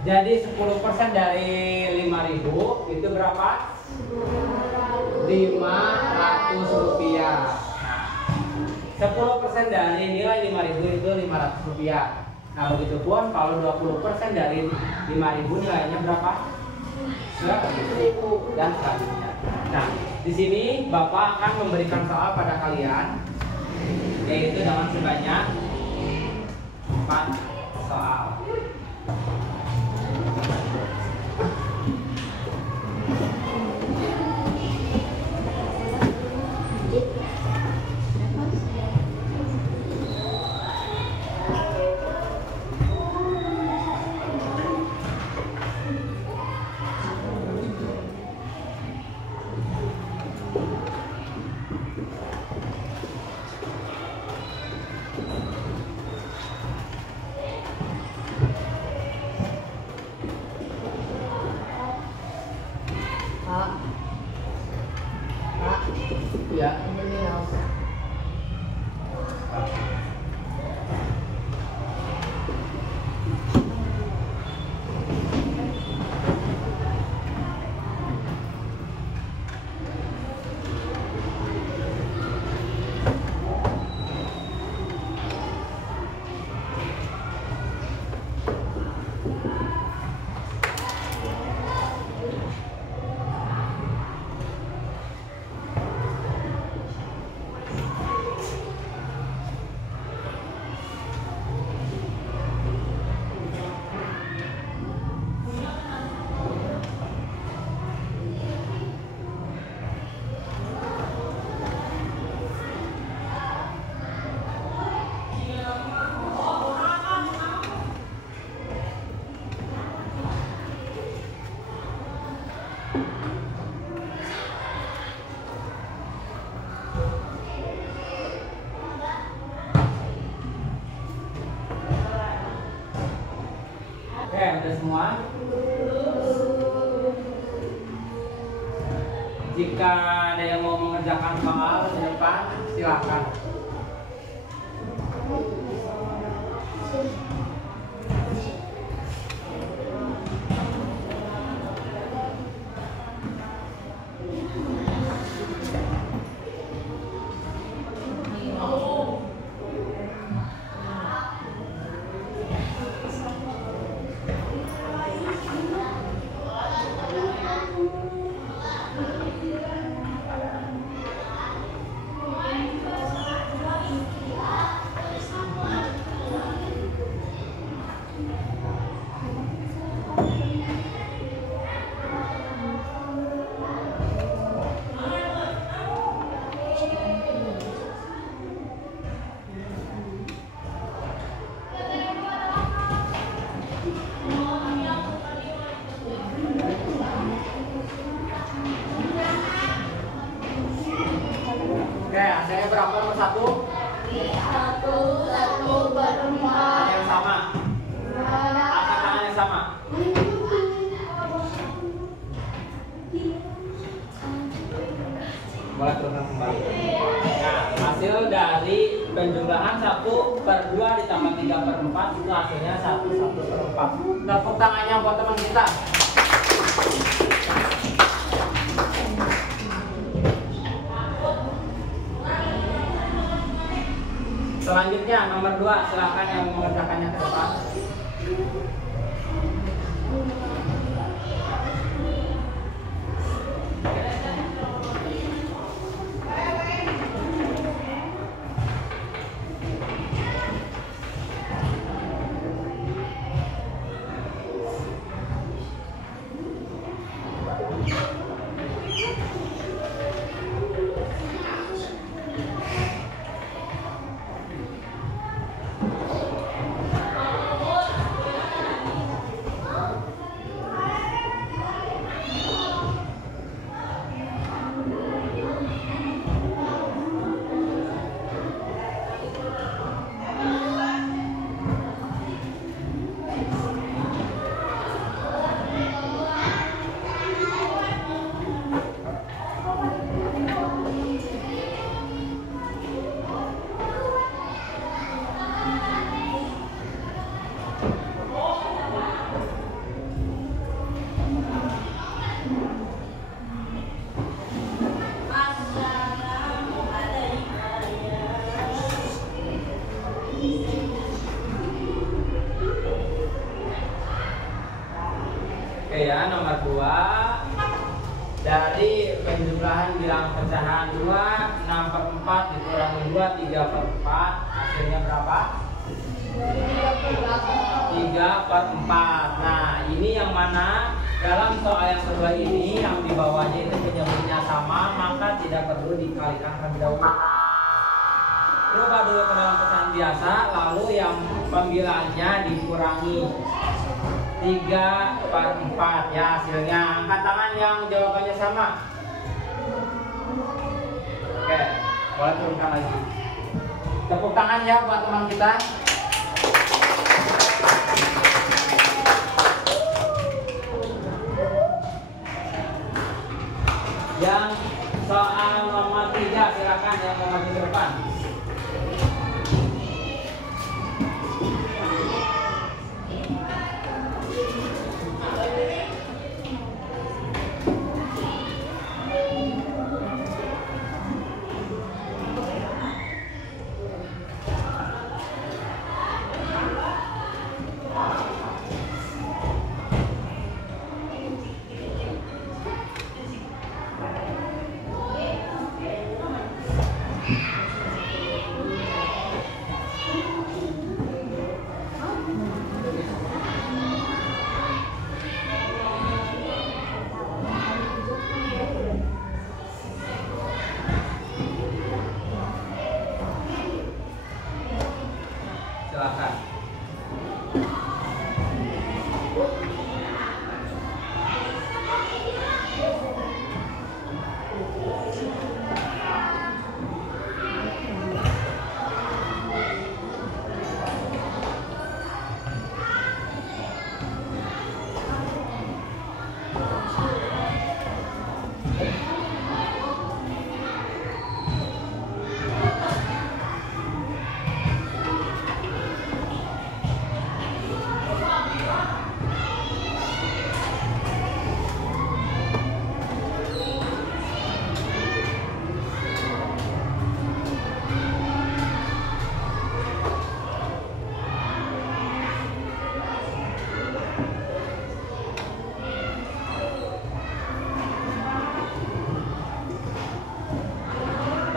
jadi 10% dari 5.000 itu berapa? 500 rupiah. 10% dari nilai 5.000 itu 500 rupiah. Nah begitu pun kalau 20% dari 5.000 nilainya berapa? 1.000 dan selanjutnya. Nah di sini Bapak akan memberikan soal pada kalian yaitu dengan sebanyak 4 soal. ada semua? Jika ada yang mau mengerjakan soal di depan, silakan. Oke, hasilnya berapa nomor 1? 1 per 4. Ada yang sama? Angkat tangan yang sama. Boleh turunkan kembali. Nah, hasil dari penjumlahan 1/2 ditambah 3/4 itu hasilnya 1/4. Tepuk tangannya buat teman kita. Selanjutnya nomor 2, silakan yang mengerjakannya ke depan. Oke ya, nomor 2 dari penjumlahan bilangan pecahan 2, 6/4 dikurangi 2, 3/4, hasilnya berapa? 3/4. Nah, ini yang mana dalam soal yang kedua ini yang di bawahnya itu penyebutnya sama, maka tidak perlu dikalikan terlebih dahulu. Rubah dulu ke dalam pecahan biasa, lalu yang pembilangannya dikurangi 3/4 ya hasilnya. Angkat tangan yang jawabannya sama. Oke, boleh turunkan lagi. Tepuk tangan ya buat teman kita. Yang soal nomor 3 silakan yang mau maju ke depan.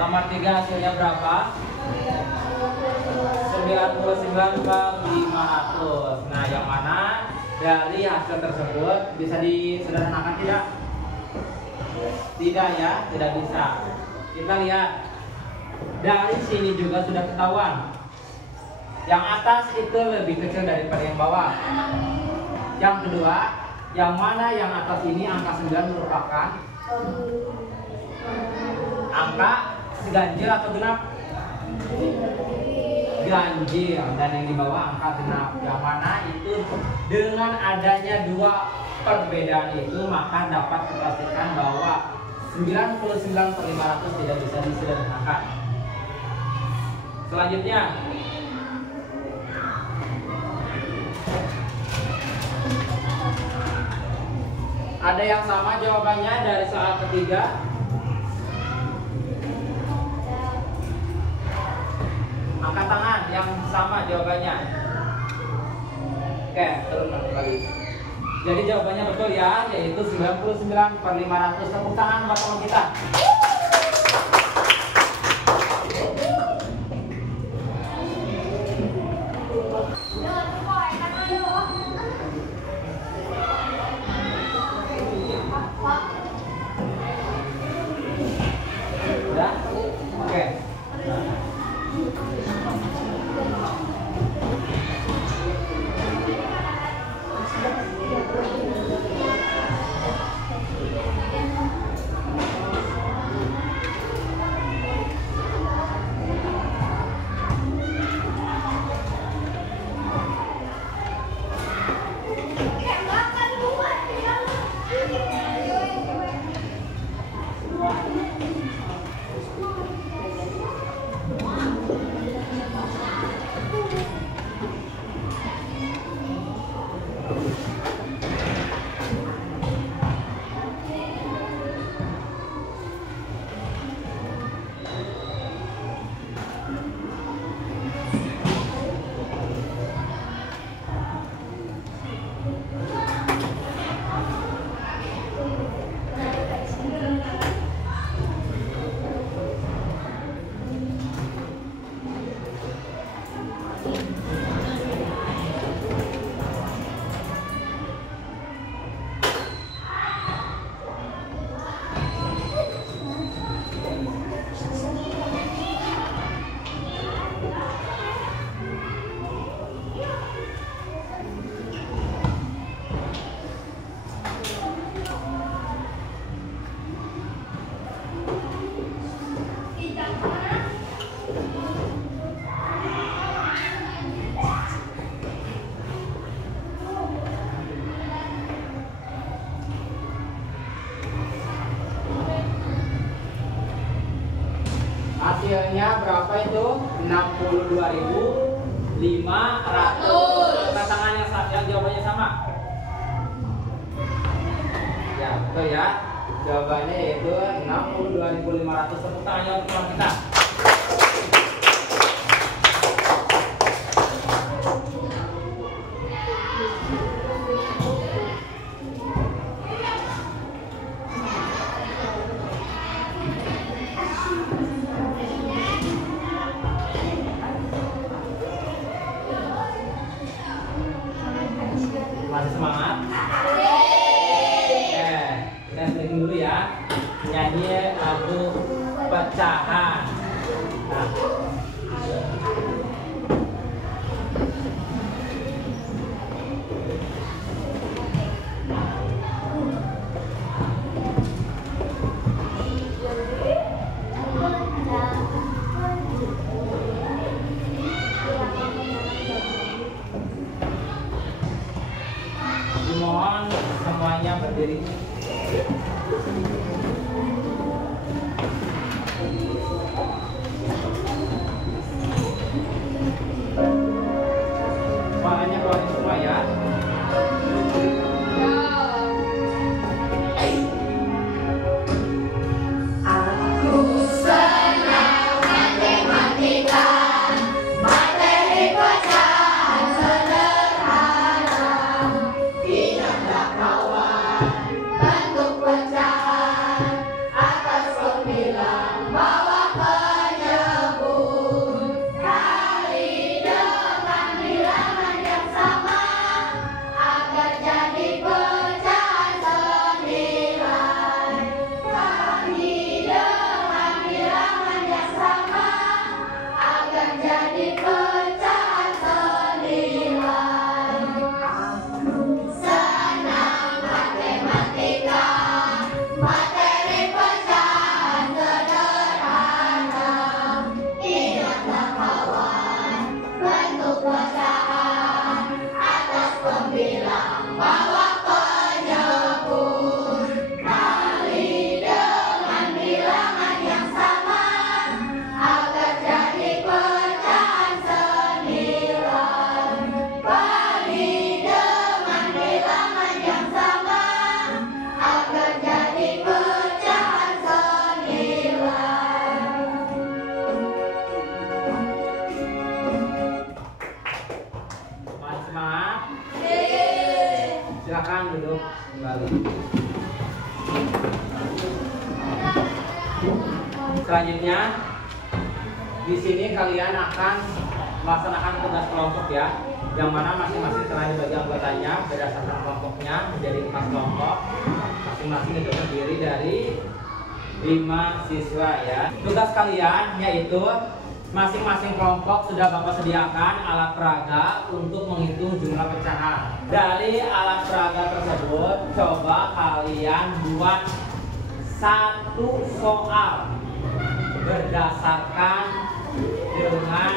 Nomor 3 hasilnya berapa? 99/500. Nah, yang mana dari hasil tersebut bisa disederhanakan tidak? Tidak ya, tidak bisa. Kita lihat dari sini juga sudah ketahuan. Yang atas itu lebih kecil daripada yang bawah. Yang kedua, yang mana yang atas ini angka 9 merupakan angka ganjil atau genap? Ganjil. Dan yang di bawah angka genap. Yang mana itu dengan adanya dua perbedaan itu maka dapat dipastikan bahwa 99/500 tidak bisa disederhanakan. Selanjutnya, ada yang sama jawabannya dari soal ketiga? Angkat tangan yang sama jawabannya. Oke, turunkan kembali. Jadi jawabannya betul ya, yaitu 99/500. Tepuk tangan buat teman kita. Udah? Oke. Hasilnya berapa itu? 62.500. Angkat tangan yang jawabannya sama. Ya, betul ya. Jawabannya yaitu 62.500. Tepuk tangannya untuk teman kita. Masih semangat? Oke, kita sering dulu ya. Nyanyi lagu pecahan. Nah, mohon semuanya berdiri. Palanya keluarin semua ya. Kawan untuk kembali. Selanjutnya, di sini kalian akan melaksanakan tugas kelompok ya, yang mana masing-masing telah dibagi anggotanya berdasarkan kelompoknya menjadi 4 kelompok, masing-masing itu terdiri dari 5 siswa ya. Tugas kalian yaitu masing-masing kelompok sudah Bapak sediakan alat peraga untuk menghitung jumlah pecahan. Dari alat peraga tersebut, coba kalian buat 1 soal berdasarkan dengan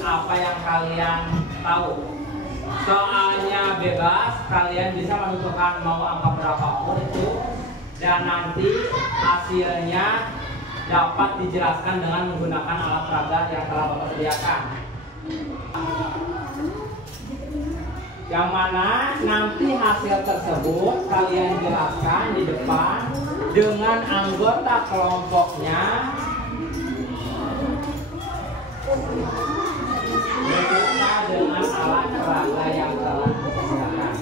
apa yang kalian tahu. Soalnya bebas, kalian bisa menentukan mau angka berapapun itu, dan nanti hasilnya dapat dijelaskan dengan menggunakan alat peraga yang telah Bapak sediakan. Yang mana nanti hasil tersebut kalian jelaskan di depan dengan anggota kelompoknya beserta dengan alat peraga yang telah disediakan.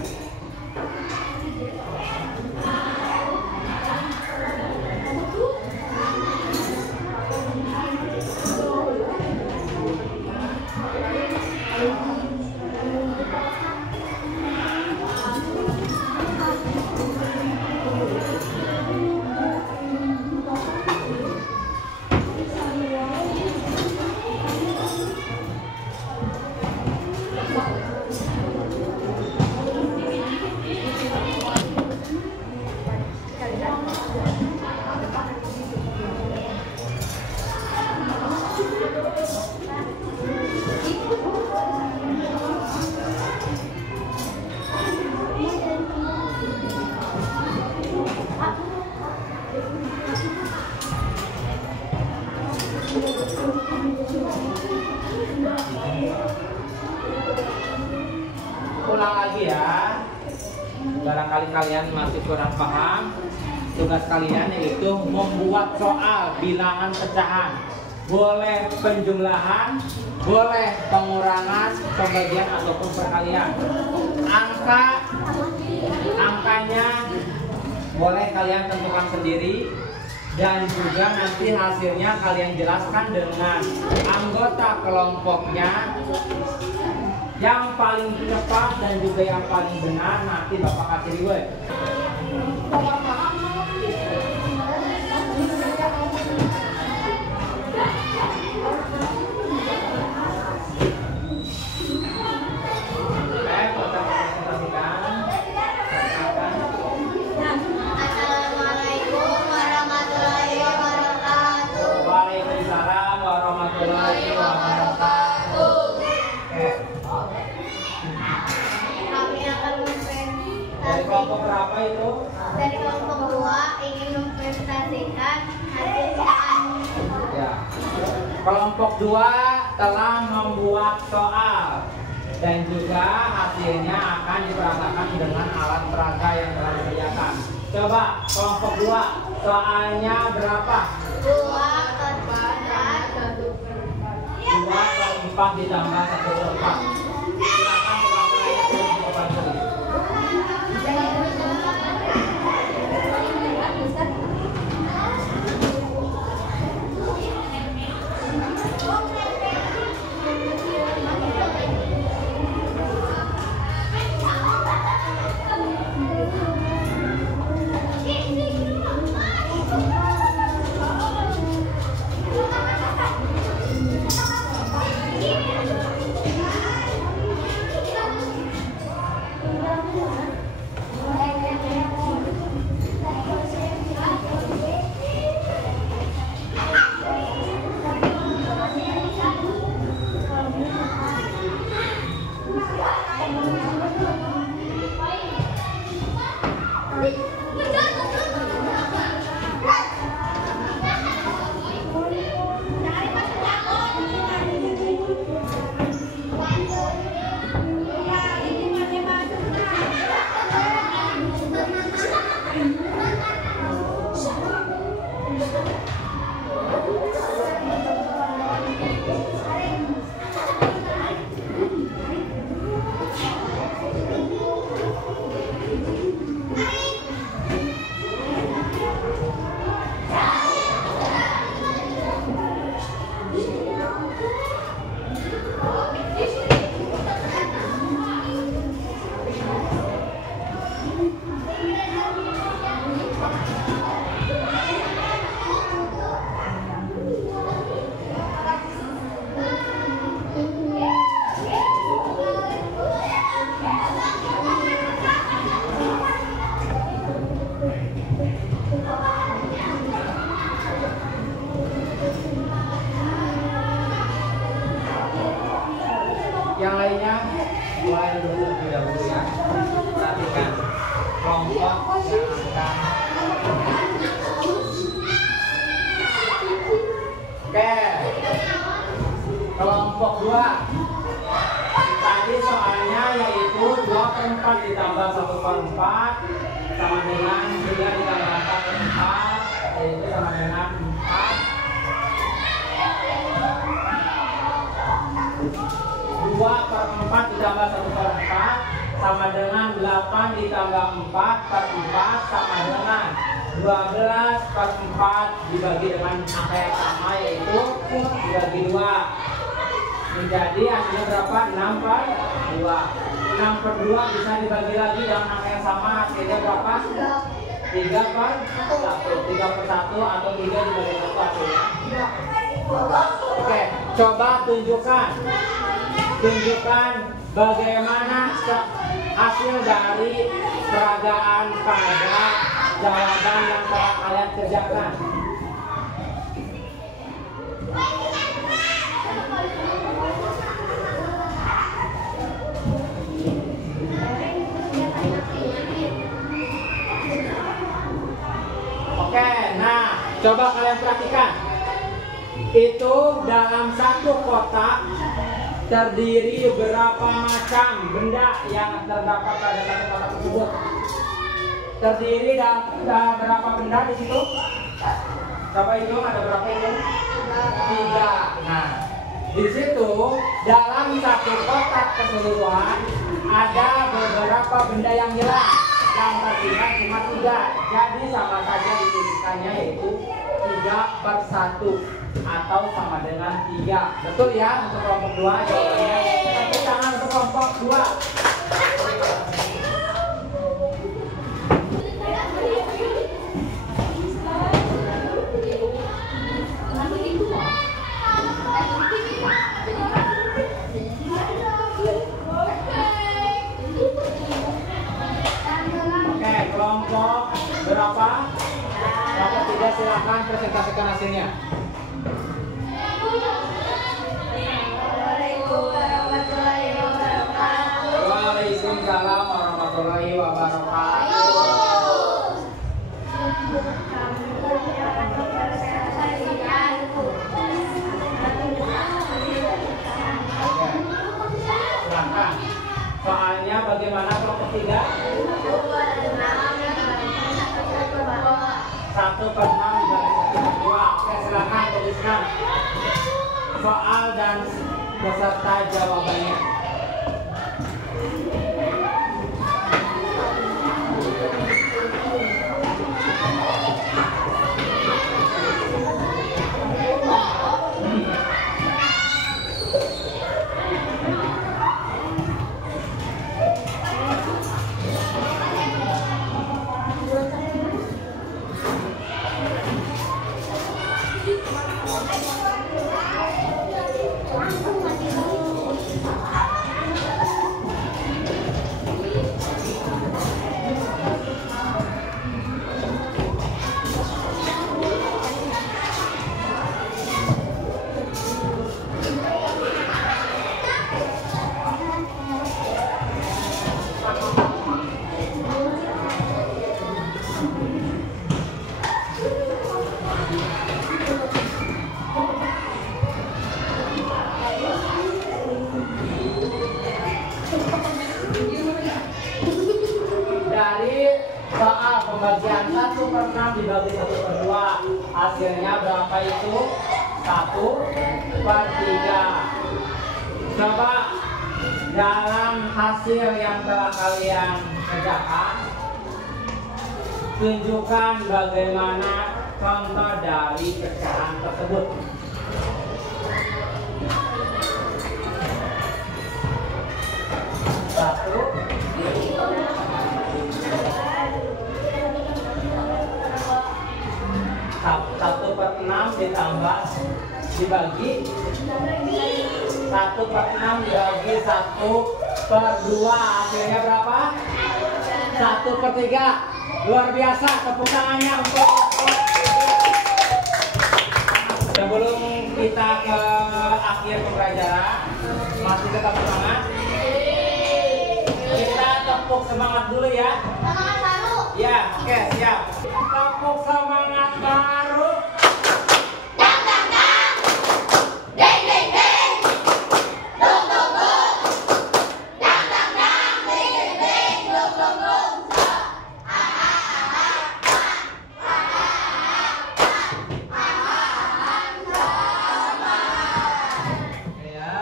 Ulang lagi ya, barangkali kalian masih kurang paham. Tugas kalian yaitu membuat soal bilangan pecahan, boleh penjumlahan, boleh pengurangan, pembagian ataupun perkalian. Angkanya boleh kalian tentukan sendiri, dan juga nanti hasilnya kalian jelaskan dengan anggota kelompoknya. Yang paling cepat dan juga yang paling benar nanti Bapak kasih reward. Assalamualaikum warahmatullahi wabarakatuh. Waalaikumsalam warahmatullahi wabarakatuh. Kami akan Dari kelompok berapa itu? dari kelompok 2 ingin mempresentasikan hasilnya. Ya. Kelompok 2 telah membuat soal dan juga hasilnya akan diperagakan dengan alat peraga yang telah disediakan. Coba kelompok 2 soalnya berapa? 2 per 4 ditambah 1/4. Silakan kelompoknya turun di depan sini. yang lainnya mulai dulu terlebih dahulu ya. Perhatikan kelompok yang akan. Oke, kelompok 2. Tadi soalnya yaitu 2/4 ditambah 1/4 sama dengan 3 ditambah 4/4, yaitu sama dengan 4. 2/4 ditambah 1/4 sama dengan 8 ditambah 4/4 sama dengan 12/4 dibagi dengan angka yang sama, yaitu dibagi 2 menjadi hasilnya berapa? 6/2. 6/2 bisa dibagi lagi dengan angka yang sama, hasilnya berapa? 3/1. 3/1 atau 3 dibagi 1 hasilnya. Oke, coba tunjukkan bagaimana hasil dari peragaan pada jawaban yang telah kalian kerjakan. Oke, nah coba kalian perhatikan. Itu dalam satu kotak terdiri berapa macam benda yang terdapat pada satu kotak tersebut? Terdiri dalam berapa benda di situ? Coba hitung, ada berapa itu? 3. Nah, di situ dalam satu kotak keseluruhan ada beberapa benda yang hilang. Yang tersisa cuma 3. Jadi sama saja dituliskannya yaitu 3/1 atau sama dengan 3. Betul ya untuk kelompok 2 jawabannya. Tepuk tangan untuk kelompok 2. Oke, kelompok berapa? Kelompok 3 silakan presentasikan hasilnya. Waalaikumsalam warahmatullahi wabarakatuh. Silakan. Soalnya bagaimana kelompok 3? 1/6 dari 1/2. Oke, silakan tuliskan soal dan beserta jawabannya. Soal pembagian 1/6 dibagi 1/2, hasilnya berapa itu? 1/3. Coba dalam hasil yang telah kalian kerjakan, tunjukkan bagaimana contoh dari pecahan tersebut. Satu. 1/6 ditambah dibagi 1/6 dibagi 1/2, hasilnya berapa? 1/3. Luar biasa, tepuk tangannya untuk Sebelum kita ke akhir pembelajaran, masih tetap semangat. Kita tepuk semangat dulu ya. Semangat baru. Ya, oke, siap. Tepuk semangat baru. Dang dang dang. Deng deng deng. Dong dong dong. Dang dang dang. Deng deng deng. Dong dong dong. Ya.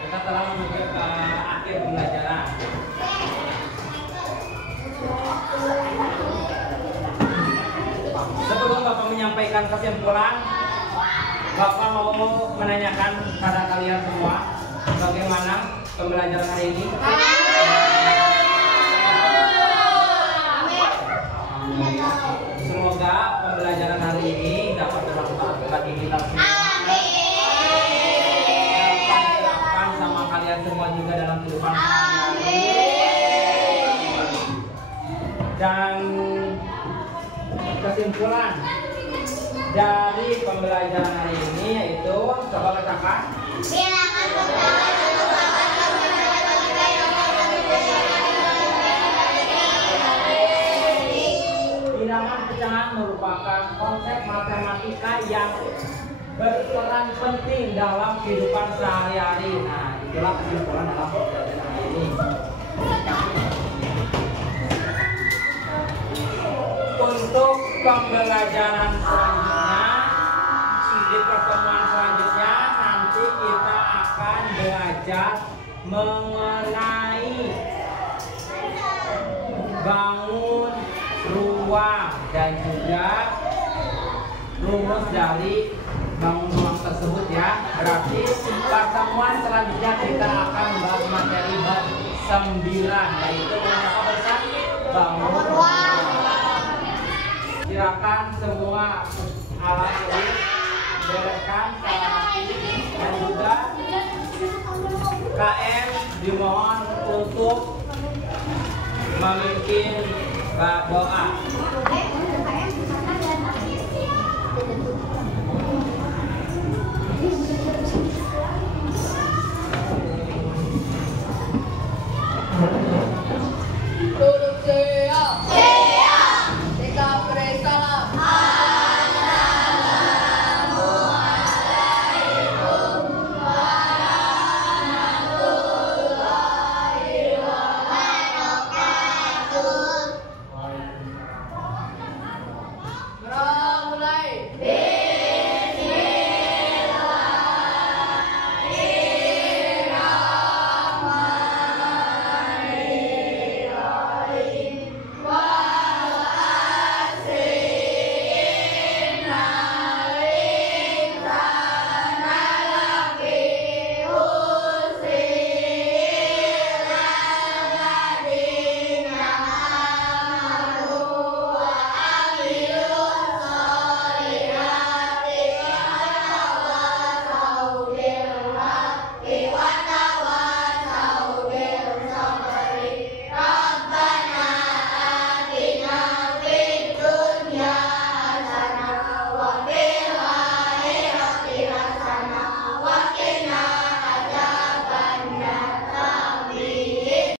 Kita telah menuju ke akhir pembelajaran. Sebelum Bapak menyampaikan kesimpulan, Bapak mau menanyakan pada kalian semua bagaimana pembelajaran hari ini. Semoga pembelajaran hari ini dapat bermanfaat bagi kita semua. Dapat diterapkan sama kalian semua juga dalam kehidupan sehari-hari. Dan kesimpulan dari pembelajaran hari ini yaitu, coba katakan, Bilangan pertama merupakan bilangan pecahan merupakan konsep matematika yang berperan penting dalam kehidupan sehari-hari. Nah, itulah kesimpulan dalam pembelajaran hari ini. Untuk pembelajaran selanjutnya, di pertemuan selanjutnya nanti kita akan belajar mengenai bangun ruang dan juga rumus dari bangun ruang tersebut ya. Berarti pertemuan selanjutnya kita akan membahas materi bab 9, yaitu apa besar? Bangun ruang. Silakan semua alat tulis bereskan dan juga KM dimohon untuk memimpin doa.